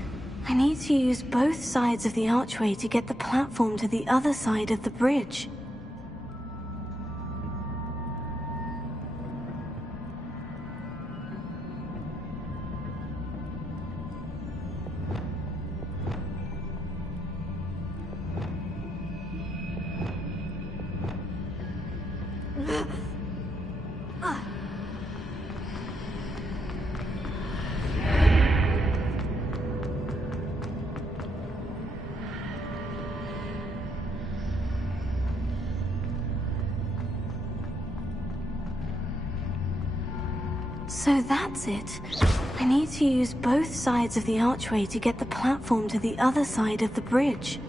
I need to use both sides of the archway to get the platform to the other side of the bridge. So that's it. I need to use both sides of the archway to get the platform to the other side of the bridge.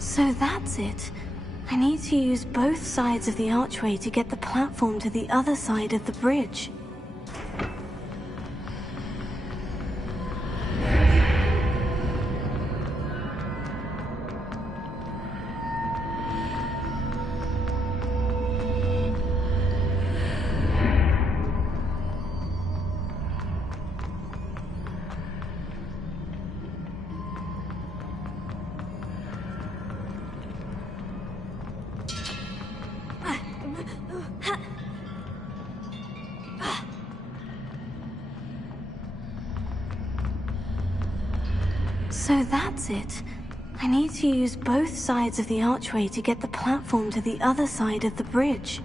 So that's it. I need to use both sides of the archway to get the platform to the other side of the bridge. So that's it. I need to use both sides of the archway to get the platform to the other side of the bridge.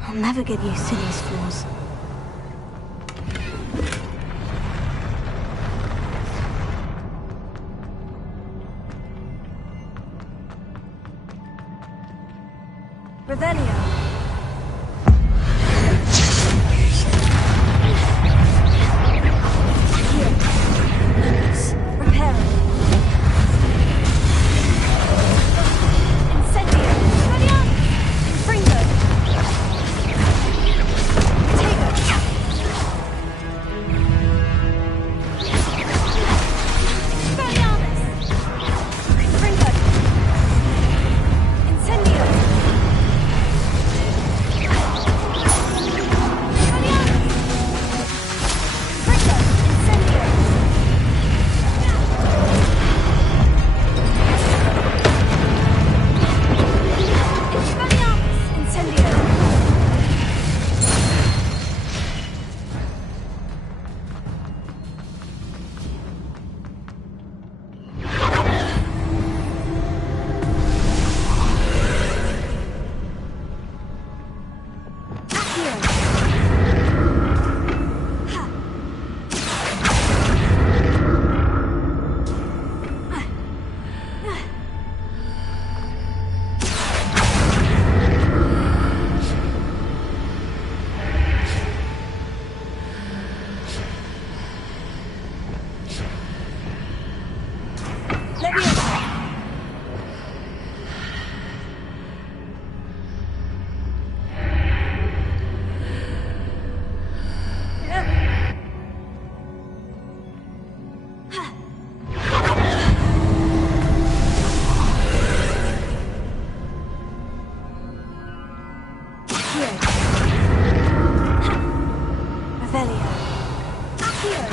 I'll never get used to these floors. Revelio. Revelio. Accio.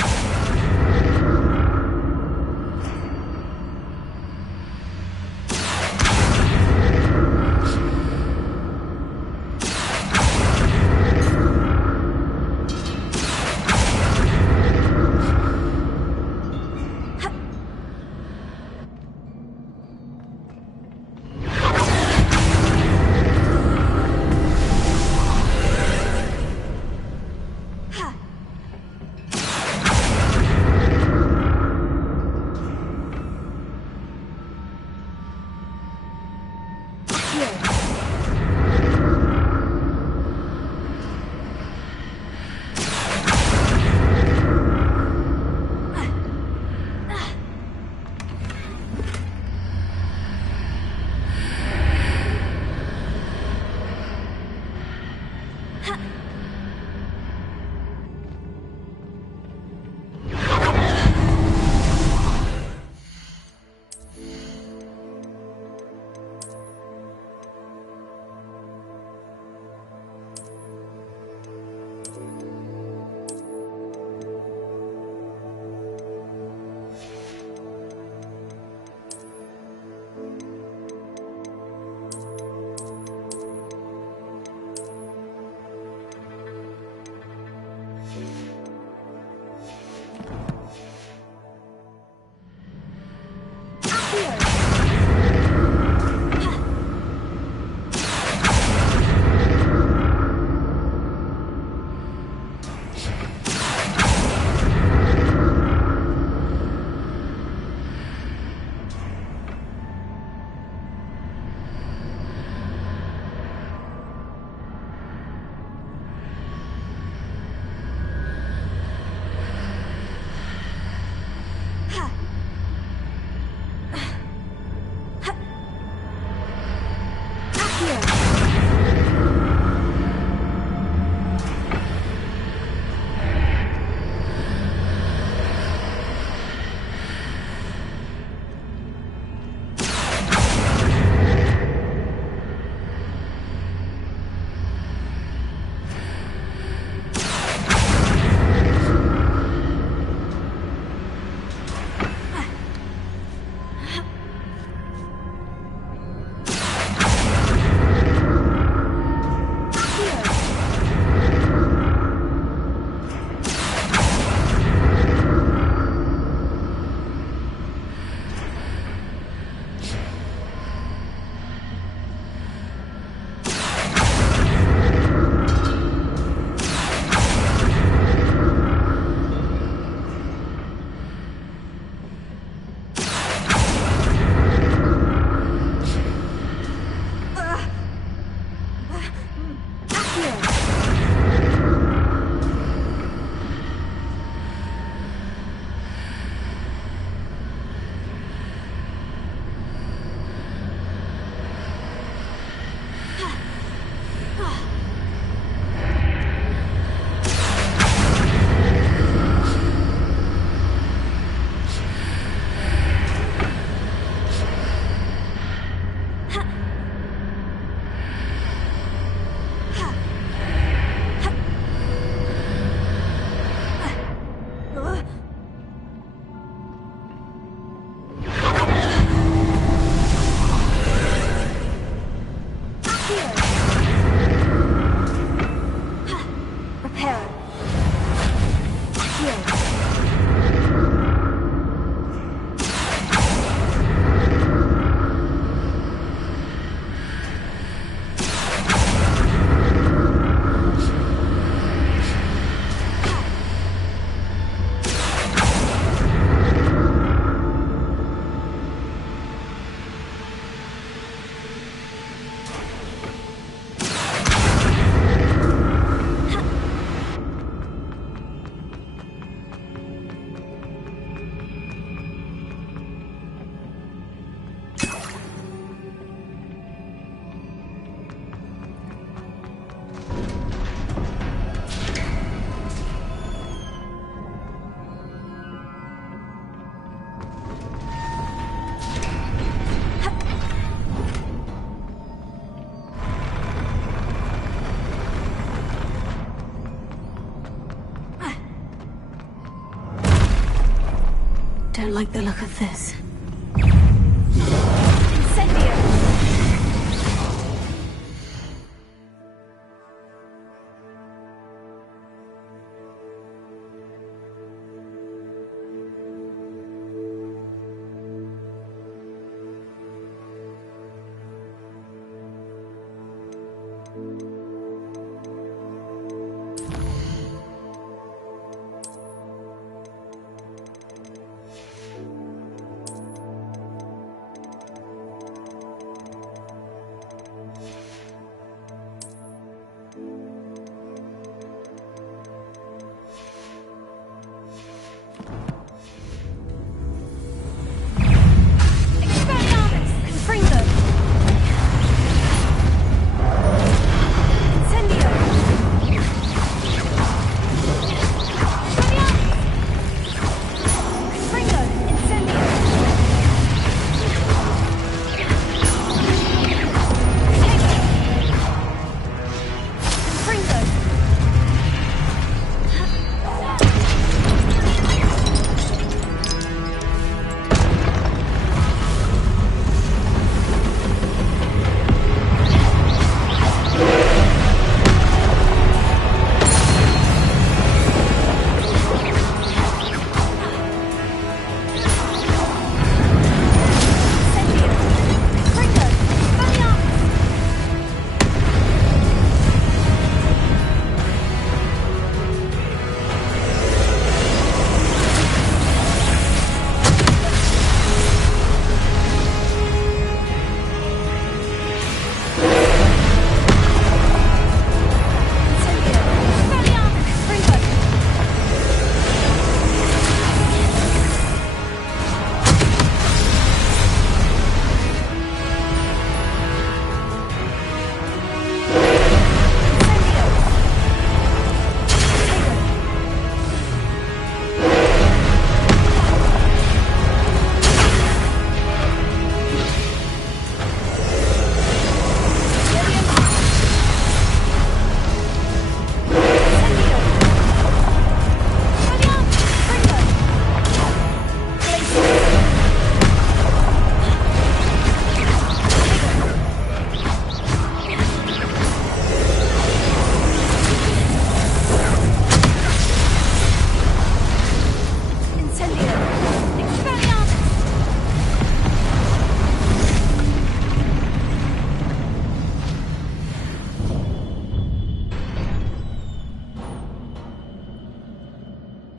don't like the look of this.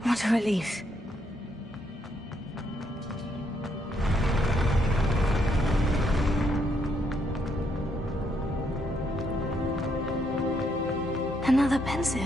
What a relief. Another pensive.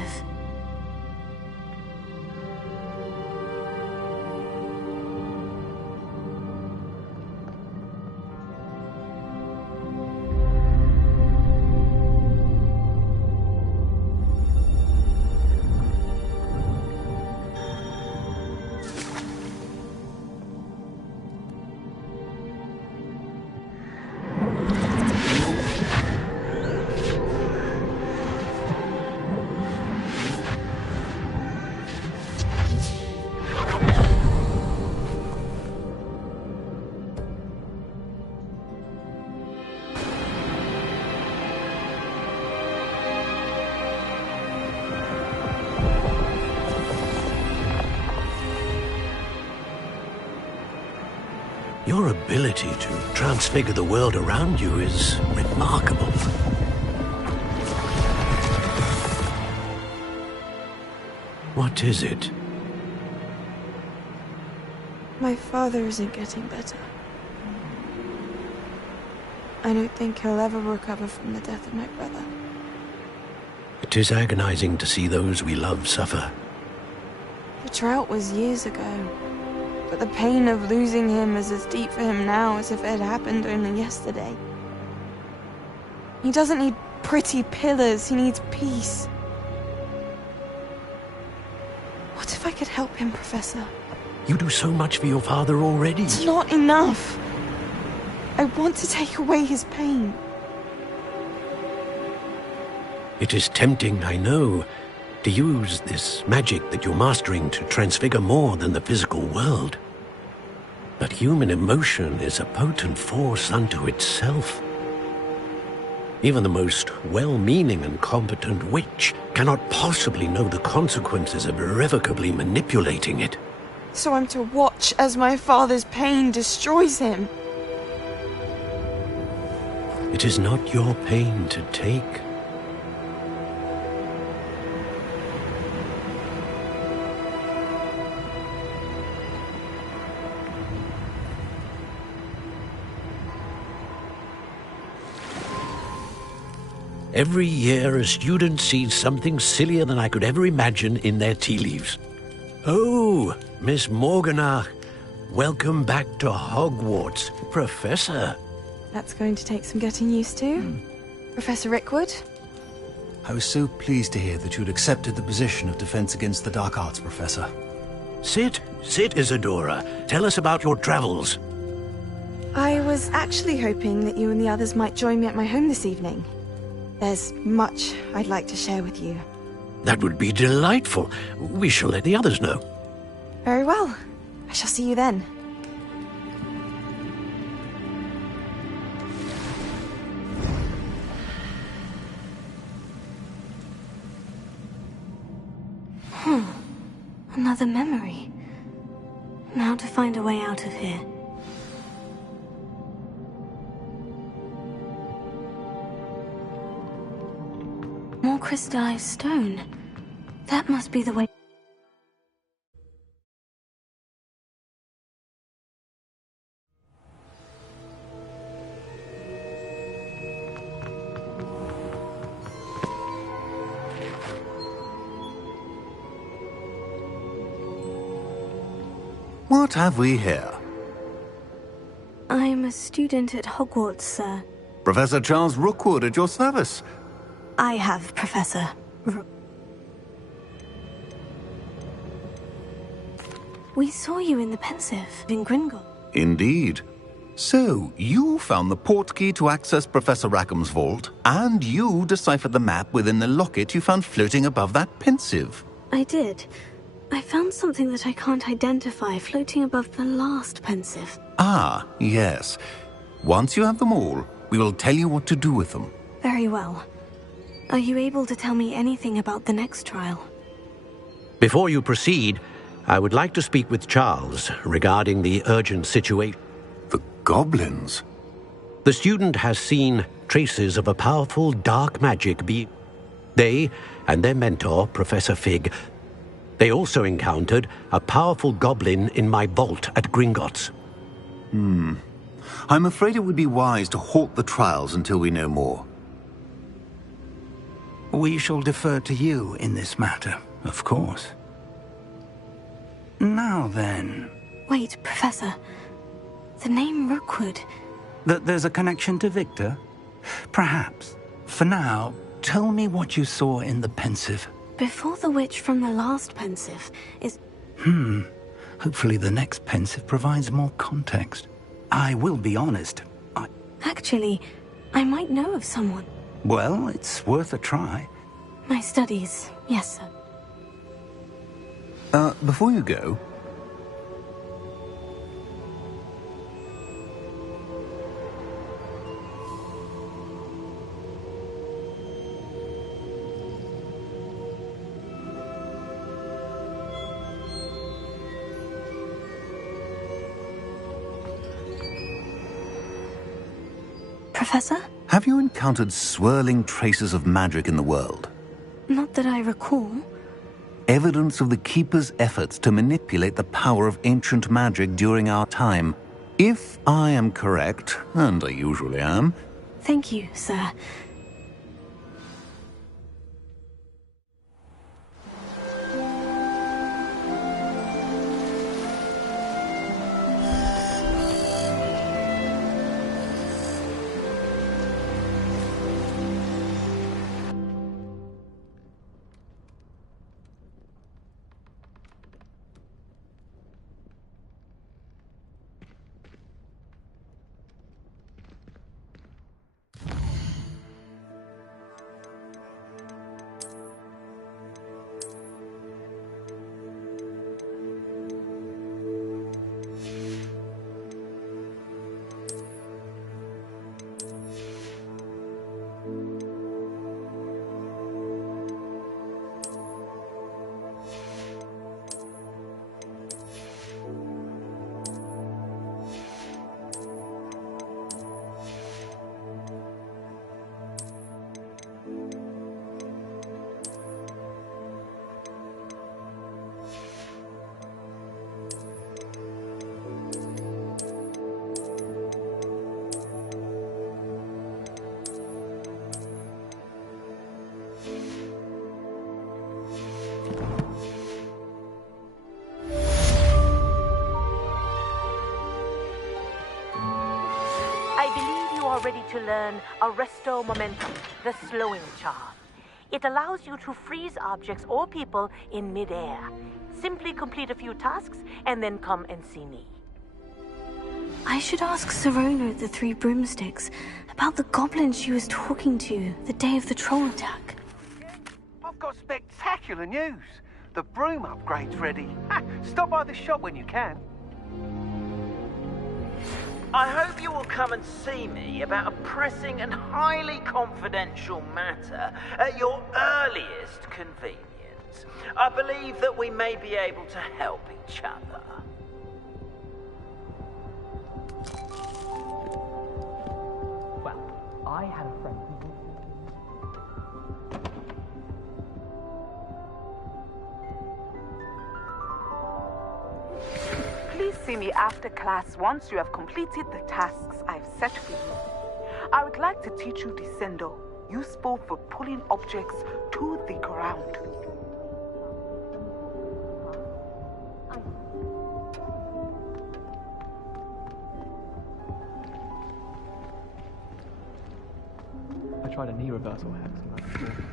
Your ability to transfigure the world around you is remarkable. What is it? My father isn't getting better. I don't think he'll ever recover from the death of my brother. It is agonizing to see those we love suffer. The drought was years ago, but the pain of losing him is as deep for him now as if it had happened only yesterday. He doesn't need pretty pillars, he needs peace. What if I could help him, Professor? You do so much for your father already. It's not enough. I want to take away his pain. It is tempting, I know, to use this magic that you're mastering to transfigure more than the physical world. But human emotion is a potent force unto itself. Even the most well-meaning and competent witch cannot possibly know the consequences of irrevocably manipulating it. So I'm to watch as my father's pain destroys him? It is not your pain to take. Every year, a student sees something sillier than I could ever imagine in their tea leaves. Oh, Miss Morganach, welcome back to Hogwarts, Professor. That's going to take some getting used to. Professor Rickwood? I was so pleased to hear that you'd accepted the position of Defense Against the Dark Arts, Professor. Sit, Isadora. Tell us about your travels. I was actually hoping that you and the others might join me at my home this evening. There's much I'd like to share with you. That would be delightful. We shall let the others know. Very well. I shall see you then. Another memory. Now to find a way out of here. More crystallized stone. That must be the way. What have we here? I'm a student at Hogwarts, sir. Professor Charles Rookwood at your service. I have, Professor. We saw you in the Pensive in Gringotts. Indeed. So, you found the portkey to access Professor Rackham's vault, and you deciphered the map within the locket you found floating above that Pensive. I did. I found something that I can't identify floating above the last Pensive. Ah, yes. Once you have them all, we will tell you what to do with them. Very well. Are you able to tell me anything about the next trial? Before you proceed, I would like to speak with Charles regarding the urgent situation. The goblins? The student has seen traces of a powerful dark magic They and their mentor, Professor Fig, they also encountered a powerful goblin in my vault at Gringotts. I'm afraid it would be wise to halt the trials until we know more. We shall defer to you in this matter, of course. Now then... Wait, Professor. The name Rookwood... There's a connection to Victor? Perhaps. For now, tell me what you saw in the Pensive. Before the witch from the last Pensive is... Hopefully the next Pensive provides more context. I will be honest. Actually, I might know of someone. Well, it's worth a try. My studies, yes, sir. Before you go... Professor? Have you encountered swirling traces of magic in the world? Not that I recall. Evidence of the Keeper's efforts to manipulate the power of ancient magic during our time. If I am correct, and I usually am... Thank you, sir. ready to learn Arresto Momentum, the slowing charm. It allows you to freeze objects or people in midair. Simply complete a few tasks and then come and see me. I should ask Sirona at the Three Broomsticks about the goblin she was talking to the day of the troll attack. I've got spectacular news. The broom upgrade's ready. Stop by the shop when you can. I hope you will come and see me about a pressing and highly confidential matter at your earliest convenience. I believe that we may be able to help each other. Well, I had a friend who... Please see me after class once you have completed the tasks I've set for you. I would like to teach you Descendo, useful for pulling objects to the ground. I tried a knee reversal hack tonight before.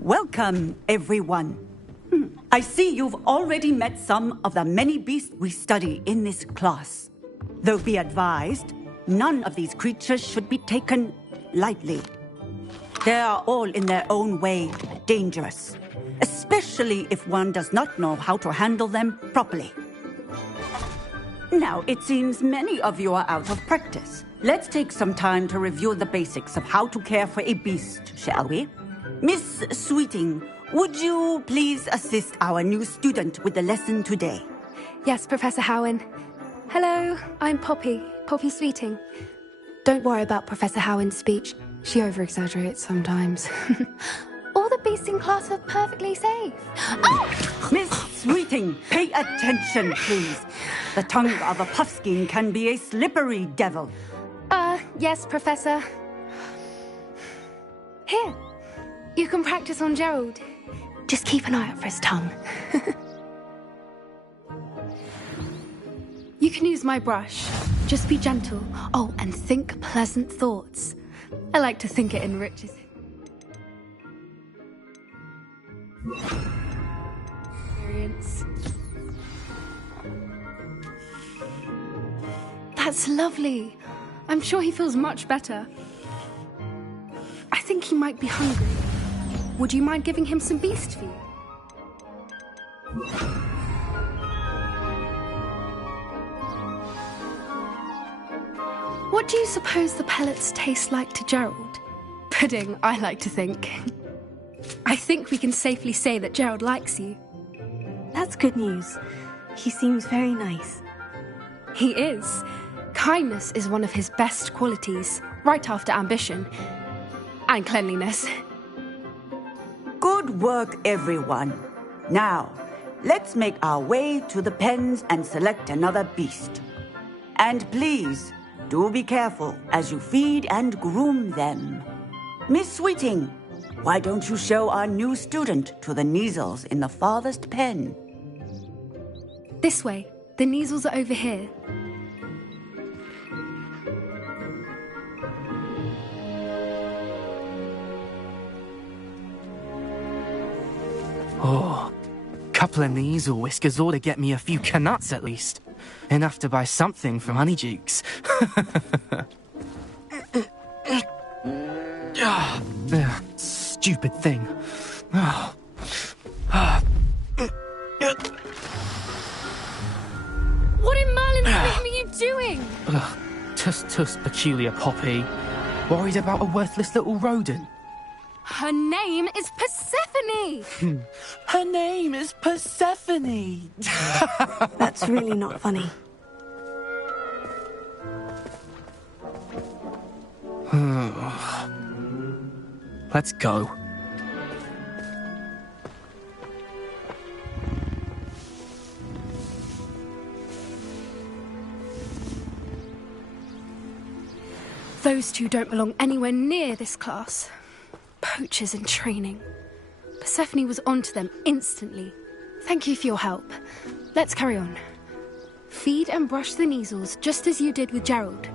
Welcome, everyone. I see you've already met some of the many beasts we study in this class. Though be advised, none of these creatures should be taken lightly. They are all in their own way dangerous, especially if one does not know how to handle them properly. Now, it seems many of you are out of practice. Let's take some time to review the basics of how to care for a beast, shall we? Miss Sweeting, would you please assist our new student with the lesson today? Yes, Professor Howen. Hello, I'm Poppy Sweeting. Don't worry about Professor Howen's speech. She over-exaggerates sometimes. All the beasts in class are perfectly safe. Oh! Miss Sweeting, pay attention, please. The tongue of a puffskein can be a slippery devil. Yes, Professor. Here, you can practice on Gerald. Just keep an eye out for his tongue. You can use my brush. Just be gentle. Oh, and think pleasant thoughts. I like to think it enriches it. Experience. That's lovely. I'm sure he feels much better. I think he might be hungry. Would you mind giving him some beast food? What do you suppose the pellets taste like to Gerald? Pudding, I like to think. I think we can safely say that Gerald likes you. That's good news. He seems very nice. He is. Kindness is one of his best qualities, right after ambition. And cleanliness. Good work, everyone. Now, let's make our way to the pens and select another beast. And please, do be careful as you feed and groom them. Miss Sweeting, why don't you show our new student to the Neasels in the farthest pen? This way. The Neasels are over here. Oh, couple of Neasel whiskers ought to get me a few canuts at least. Enough to buy something from Honeydukes. Stupid thing. What in Merlin's name are you doing? Tuss, peculiar Poppy. Worried about a worthless little rodent. Her name is Persephone! Her name is Persephone! That's really not funny. Let's go. Those two don't belong anywhere near this class. Poachers in training. Persephone was onto them instantly. Thank you for your help. Let's carry on. Feed and brush the Neasels just as you did with Gerald.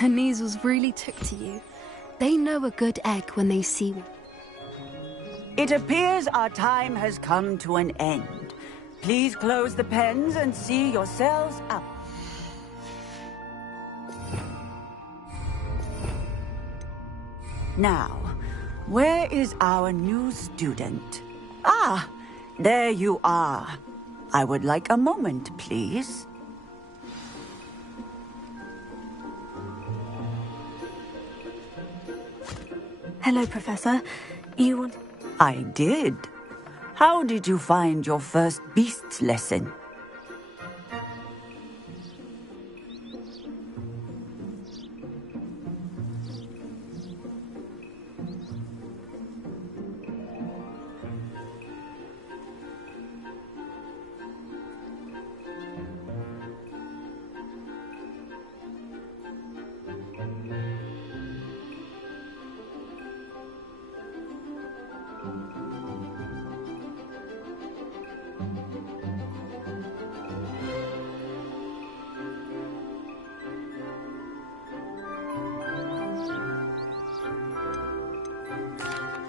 Her measles really took to you. They know a good egg when they see one. It appears our time has come to an end. Please close the pens and see yourselves out. Now, where is our new student? Ah, there you are. I would like a moment, please. Hello, Professor. You want... I did. How did you find your first beasts lesson?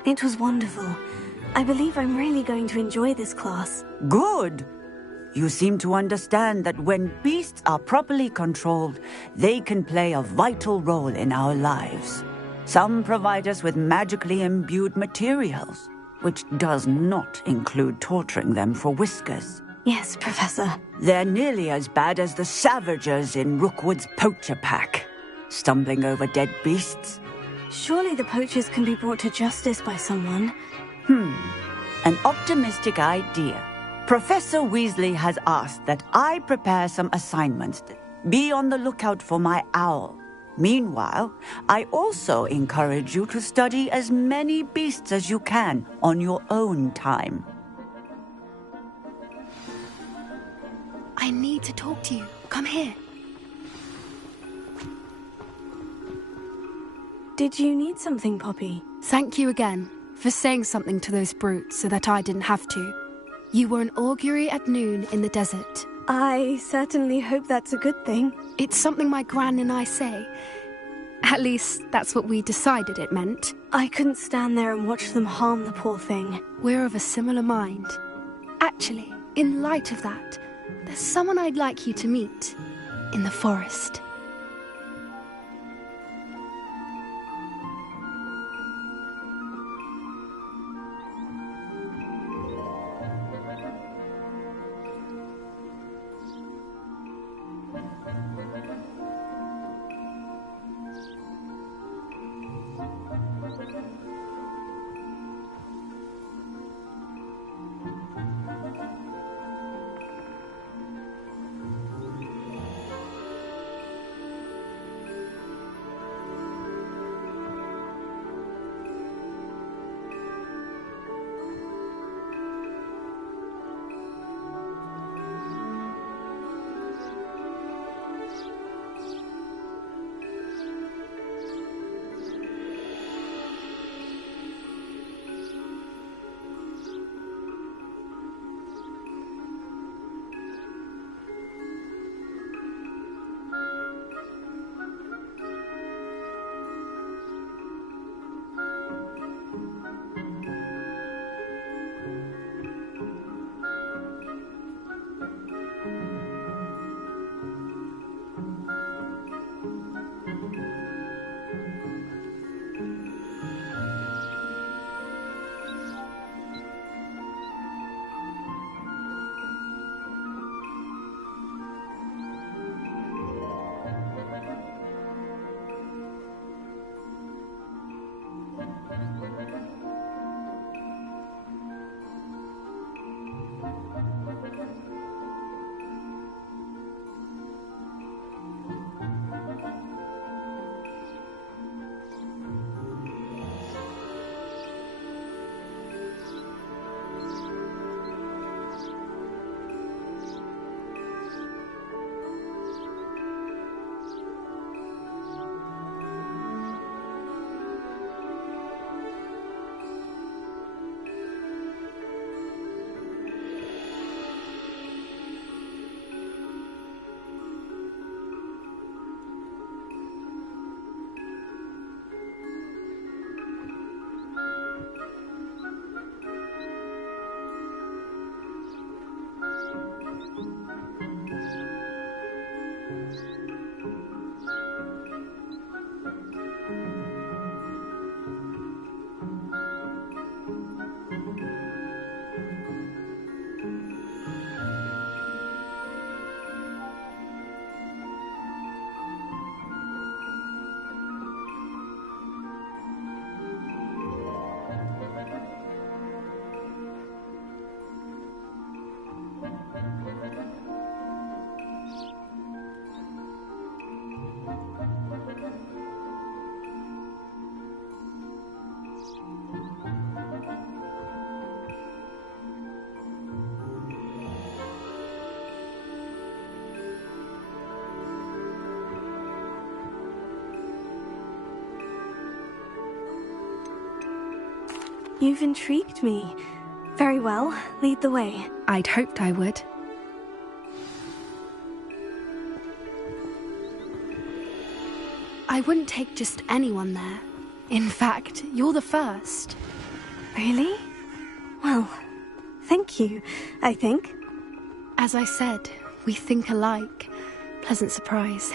It was wonderful. I believe I'm really going to enjoy this class. Good! You seem to understand that when beasts are properly controlled, they can play a vital role in our lives. Some provide us with magically imbued materials, which does not include torturing them for whiskers. Yes, Professor. They're nearly as bad as the Savagers in Rookwood's poacher pack, stumbling over dead beasts. Surely the poachers can be brought to justice by someone. An optimistic idea. Professor Weasley has asked that I prepare some assignments. Be on the lookout for my owl. Meanwhile, I also encourage you to study as many beasts as you can on your own time. I need to talk to you. Come here. Did you need something, Poppy? Thank you again for saying something to those brutes so that I didn't have to. You were an augury at noon in the desert. I certainly hope that's a good thing. It's something my gran and I say. At least, that's what we decided it meant. I couldn't stand there and watch them harm the poor thing. We're of a similar mind. Actually, in light of that, there's someone I'd like you to meet. in the forest. You've intrigued me. Very well, lead the way. I'd hoped I would. I wouldn't take just anyone there. In fact, you're the first. Really? Well, thank you, I think. As I said, we think alike. Pleasant surprise.